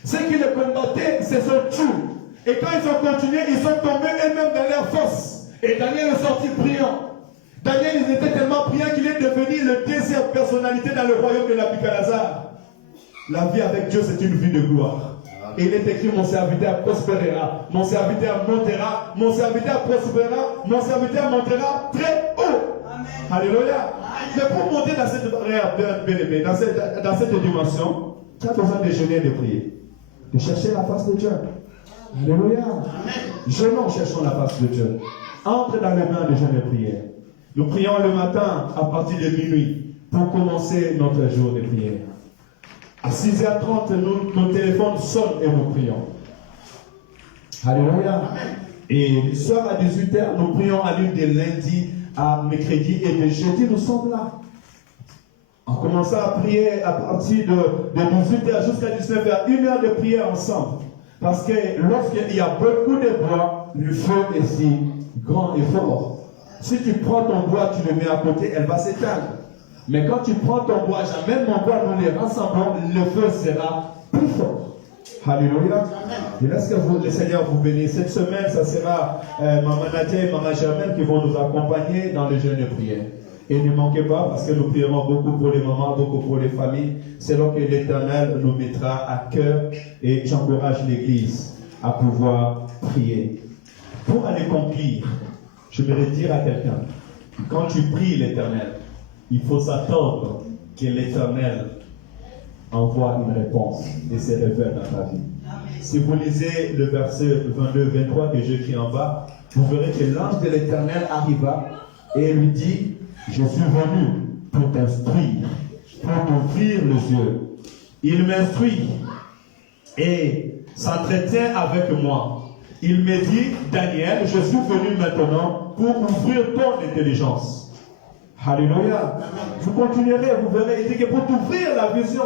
Ceux qui le combattaient, c'est son Dieu. Et quand ils ont continué, ils sont tombés eux-mêmes dans leur force. Et Daniel est sorti brillant. Daniel, il était tellement brillant qu'il est devenu le deuxième personnalité dans le royaume de Nabuchodonosor. La vie avec Dieu, c'est une vie de gloire. Et il est écrit, mon serviteur prospérera, mon serviteur montera, mon serviteur prospérera, mon serviteur montera très haut. Amen. Alléluia. Mais pour monter dans cette barrière, bien-aimé, dans cette dimension, tu as besoin de jeûner et de prier. De chercher la face de Dieu. Alléluia. Jeûnons, cherchons la face de Dieu. Entre dans les mains de jeûne et prière. Nous prions le matin à partir de minuit pour commencer notre jour de prière. À 6h30, nos téléphones sonnent et nous prions. Alléluia. Et le soir à 18h, nous prions à l'une de lundi à mercredi et de jeudi, nous sommes là. On commence à prier à partir de 18h jusqu'à 19h, une heure de prière ensemble. Parce que lorsqu'il y a beaucoup de bois, le feu ici grand et fort. Si tu prends ton bois, tu le mets à côté, elle va s'éteindre. Mais quand tu prends ton bois, j'amène mon bois, nous les rassemblons, le feu sera plus fort. Alléluia. Et laisse que le Seigneur vous bénisse. Cette semaine, ça sera Maman Nadia et Maman Germaine qui vont nous accompagner dans le jeûne de prière. Et ne manquez pas, parce que nous prierons beaucoup pour les mamans, beaucoup pour les familles. C'est là que l'Éternel nous mettra à cœur. Et j'encourage l'Église à pouvoir prier. Pour aller conclure, je voudrais dire à quelqu'un, quand tu pries l'Éternel, il faut s'attendre que l'Éternel envoie une réponse et se révèle dans ta vie. Si vous lisez le verset 22-23 que j'écris en bas, vous verrez que l'ange de l'Éternel arriva et lui dit, je suis venu pour t'instruire, pour t'ouvrir les yeux. Il m'instruit et s'entretient avec moi. Il me dit, Daniel, je suis venu maintenant pour ouvrir ton intelligence. Alléluia. Vous continuerez, vous verrez, il dit que pour t'ouvrir la vision.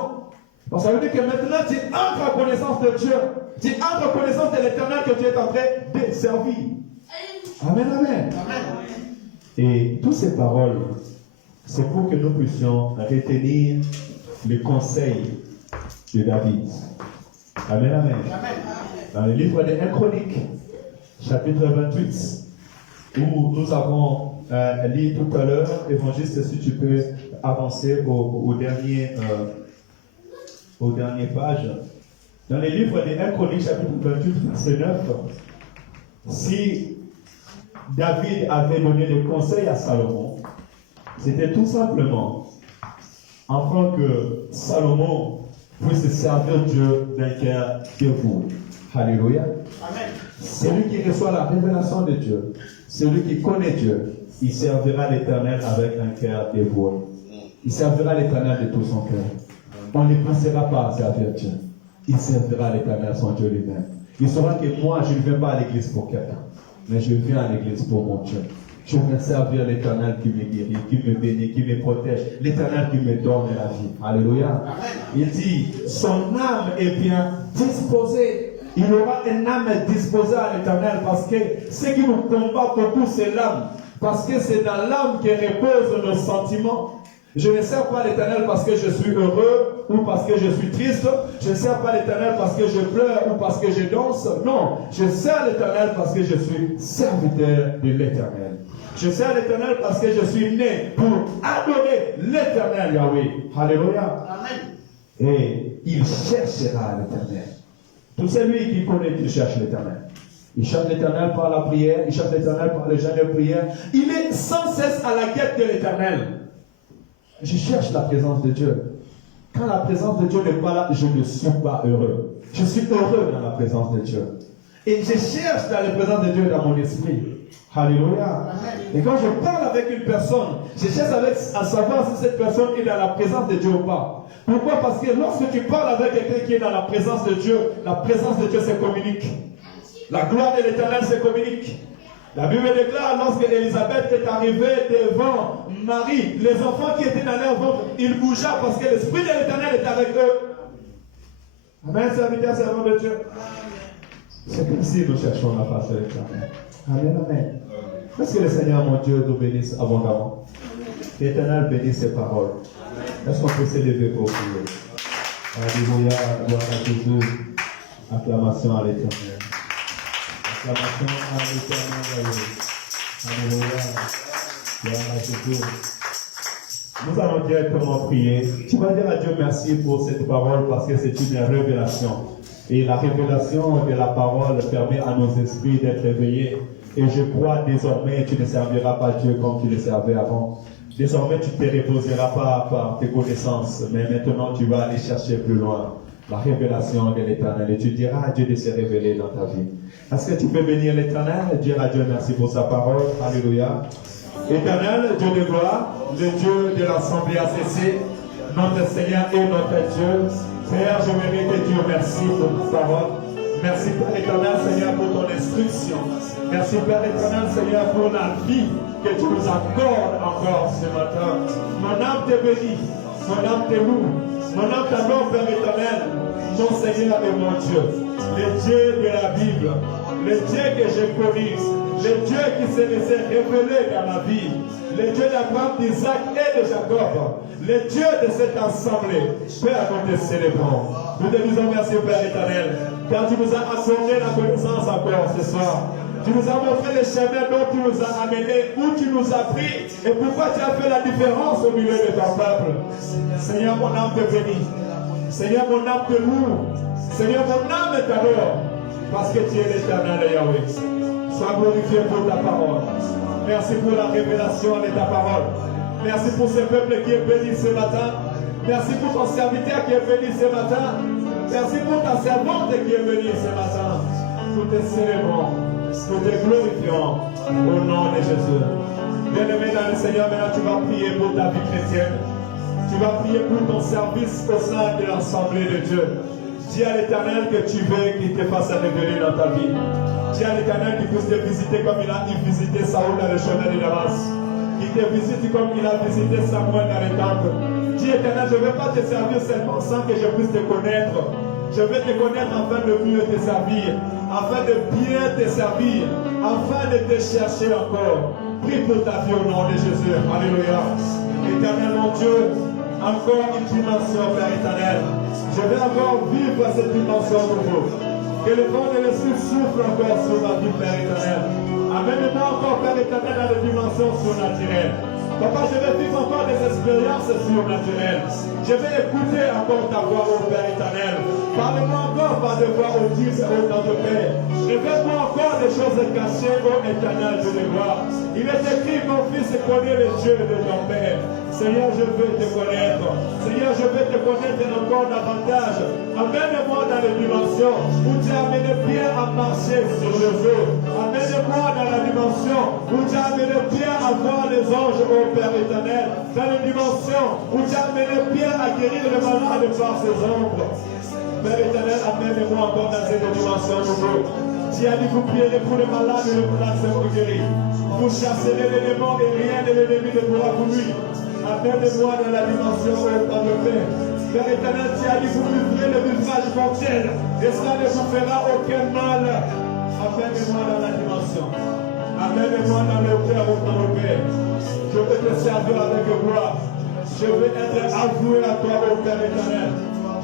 Donc ça veut dire que maintenant tu entres en connaissance de Dieu. Tu entres en connaissance de l'Éternel que tu es en train de servir. Amen, amen. Et toutes ces paroles, c'est pour que nous puissions retenir les conseils de David. Amen, amen. Dans le livre de 1 Chronique, chapitre 28, où nous avons lu tout à l'heure, évangéliste, si tu peux avancer au dernier page. Dans le livre de 1 Chronique, chapitre 28, verset 9, si David avait donné des conseils à Salomon, c'était tout simplement afin que Salomon puisse servir Dieu d'un cœur dévoué. Alléluia. Amen. Celui qui reçoit la révélation de Dieu, celui qui connaît Dieu, il servira l'Éternel avec un cœur dévoué. Il servira l'Éternel de tout son cœur. On ne pensera pas à servir Dieu. Il servira l'Éternel, son Dieu lui-même. Il saura que moi, je ne viens pas à l'église pour quelqu'un, mais je viens à l'église pour mon Dieu. Je viens servir l'Éternel qui me guérit, qui me bénit, qui me protège. L'Éternel qui me donne la vie. Alléluia. Il dit, son âme est bien disposée. Il aura une âme disposée à l'Éternel parce que ce qui nous combat beaucoup, c'est l'âme. Parce que c'est dans l'âme que reposent nos sentiments. Je ne sers pas l'Éternel parce que je suis heureux ou parce que je suis triste. Je ne sers pas l'Éternel parce que je pleure ou parce que je danse. Non, je sers l'Éternel parce que je suis serviteur de l'Éternel. Je sers l'Éternel parce que je suis né pour adorer l'Éternel Yahweh. Alléluia. Amen. Et il cherchera l'Éternel. Tout celui qui connaît Dieu cherche l'Éternel. Il cherche l'Éternel par la prière, il cherche l'Éternel par le jeûne de prière. Il est sans cesse à la quête de l'Éternel. Je cherche la présence de Dieu. Quand la présence de Dieu n'est pas là, je ne suis pas heureux. Je suis heureux dans la présence de Dieu. Et je cherche dans la présence de Dieu dans mon esprit. Alléluia. Et quand je parle avec une personne, je cherche à savoir si cette personne est dans la présence de Dieu ou pas. Pourquoi? Parce que lorsque tu parles avec quelqu'un qui est dans la présence de Dieu se communique. La gloire de l'Éternel se communique. La Bible déclare, lorsque Élisabeth est arrivée devant Marie, les enfants qui étaient dans leur ventre, ils bougèrent parce que l'Esprit de l'Éternel est avec eux. Amen, serviteur, servant de Dieu. C'est comme si nous cherchons la face de l'Éternel. Amen, amen. Est-ce que le Seigneur, mon Dieu, nous bénisse abondamment? L'Éternel bénisse ses paroles. Est-ce qu'on peut s'élever pour prier? Alléluia, gloire à Jésus. Acclamation à l'Éternel. Acclamation à l'Éternel. Alléluia, gloire à Jésus. Nous allons directement prier. Tu vas dire à Dieu merci pour cette parole parce que c'est une révélation. Et la révélation de la parole permet à nos esprits d'être éveillés. Et je crois désormais tu ne serviras pas Dieu comme tu le servais avant. Désormais tu ne te reposeras pas par tes connaissances, mais maintenant tu vas aller chercher plus loin la révélation de l'Éternel. Et tu diras à Dieu de se révéler dans ta vie. Est-ce que tu peux bénir l'Éternel et dire à Dieu merci pour sa parole? Alléluia. Éternel, Dieu de gloire, le Dieu de l'Assemblée a cessé, notre Seigneur et notre Dieu. Père, je voudrais te dire merci pour ta parole. Merci Père éternel, Seigneur, pour ton instruction. Merci Père éternel, Seigneur, pour la vie que tu nous accordes encore ce matin. Mon âme te bénit, mon âme te loue, mon âme t'adore, Père éternel, mon Seigneur et mon Dieu. Le Dieu de la Bible, le Dieu que j'ai connu, le Dieu qui s'est laissé révéler dans ma vie, le Dieu d'Abraham, d'Isaac et de Jacob, le Dieu de cette assemblée. Père, nous te célébrons. Nous te disons merci, Père éternel, car tu nous as accordé la connaissance encore ce soir. Tu nous as montré le chemin dont tu nous as amenés, où tu nous as pris, et pourquoi tu as fait la différence au milieu de ton peuple. Seigneur, mon âme te bénit. Seigneur, mon âme te loue. Seigneur, mon âme t'adore, parce que tu es l'éternel Yahweh. Sois glorifié pour ta parole. Merci pour la révélation de ta parole. Merci pour ce peuple qui est béni ce matin. Merci pour ton serviteur qui est béni ce matin. Merci pour ta servante qui est bénie ce matin. Nous te célébrons. Nous te glorifions au nom de Jésus. Bien-aimé dans le Seigneur, maintenant tu vas prier pour ta vie chrétienne. Tu vas prier pour ton service au sein de l'Assemblée de Dieu. Dis à l'Éternel que tu veux qu'il te fasse un révéler dans ta vie. Dis à l'Éternel qu'il puisse te visiter comme il a visité Saoul dans le chemin de Damas. Qu'il te visite comme il a visité Samuel dans les temples. Dis Éternel, je ne veux pas te servir seulement sans que je puisse te connaître. Je veux te connaître afin de mieux te servir, afin de bien te servir, afin de te chercher encore. Prie pour ta vie au nom de Jésus. Alléluia. Éternel mon Dieu, encore une dimension, Père éternel. Je vais encore vivre cette dimension nouveau. Que le vent de l'esprit souffle encore sur ma vie, Père éternel. Amène-moi encore, Père éternel, dans les dimensions surnaturelles. Papa, je vais vivre encore des expériences surnaturelles. Je vais écouter encore ta voix, ô Père éternel. Parle-moi encore par des voix audibles, ô notre Père. Révèle-moi encore des choses cachées, ô éternel de gloire. Il est écrit, mon fils connaît les dieux de ton Père. Seigneur, je veux te connaître. Seigneur, je veux te connaître encore davantage. Amène-moi dans les dimensions où tu as amené bien à marcher sur le feu. Amène-moi dans la dimension où tu as amené bien à voir les anges, ô Père éternel. Dans les dimensions où tu as amené bien à guérir les malades par ses ombres. Père éternel, amène-moi encore dans cette dimension nouveau. Tu as dit, vous prierez pour les malades et les malades seront guéris. Vous chasserez les démons et rien de l'ennemi ne pourra vous nuire. Amène-moi dans la dimension où dans le Père. Père éternel, tu as dit, vous vivrez le vivage mortel et cela ne vous fera aucun mal. Amène-moi dans la dimension. Amène-moi dans le cœur au dans le Père. Je veux te servir avec gloire. Je veux être avoué à toi, ô Père éternel.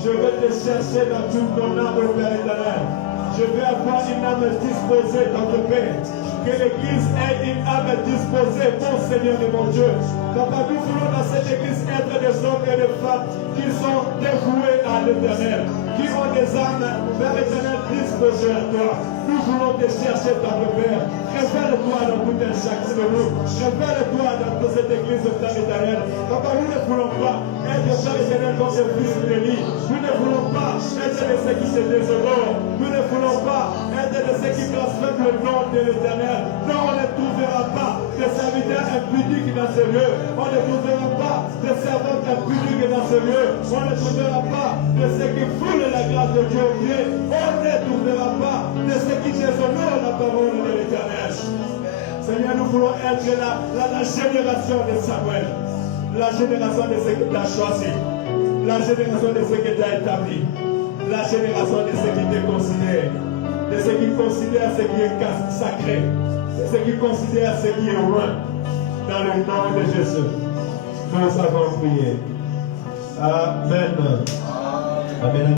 Je veux te chercher dans toute ton âme, ô Père éternel. Je veux avoir une âme disposée dans le Père. Que l'Église ait une âme disposée, mon Seigneur et mon Dieu. Papa, nous voulons dans cette Église être des hommes et des femmes qui sont dévoués à l'Éternel, qui ont des âmes, Père éternel, disposées à toi. Nous voulons te chercher dans le Père. Révèle-toi dans tout un chacun de nous. Révèle-toi dans toute cette Église, Père éternel. Papa, nous ne voulons pas être, Père éternel, comme des fils bénis. Nous ne voulons pas être de ceux qui se déshonorent. Nous ne voulons pas être de ceux qui blasphèment le nom de l'Éternel. Non, on ne trouvera pas de serviteurs impudiques dans ce lieu. On ne trouvera pas de servantes impudiques dans ce lieu. On ne trouvera pas de ceux qui foulent la grâce de Dieu au pied. On ne trouvera pas de ceux qui déshonorent la parole de l'Éternel. Seigneur, nous voulons être la génération de Samuel. La génération de ceux qui t'a choisi. La génération de ceux qui t'a établi. La génération de ceux qui te considèrent. De ceux qui considèrent ce qui est sacré, de ceux qui considèrent ce qui est loin. Dans le nom de Jésus, nous avons prié. Amen. Amen.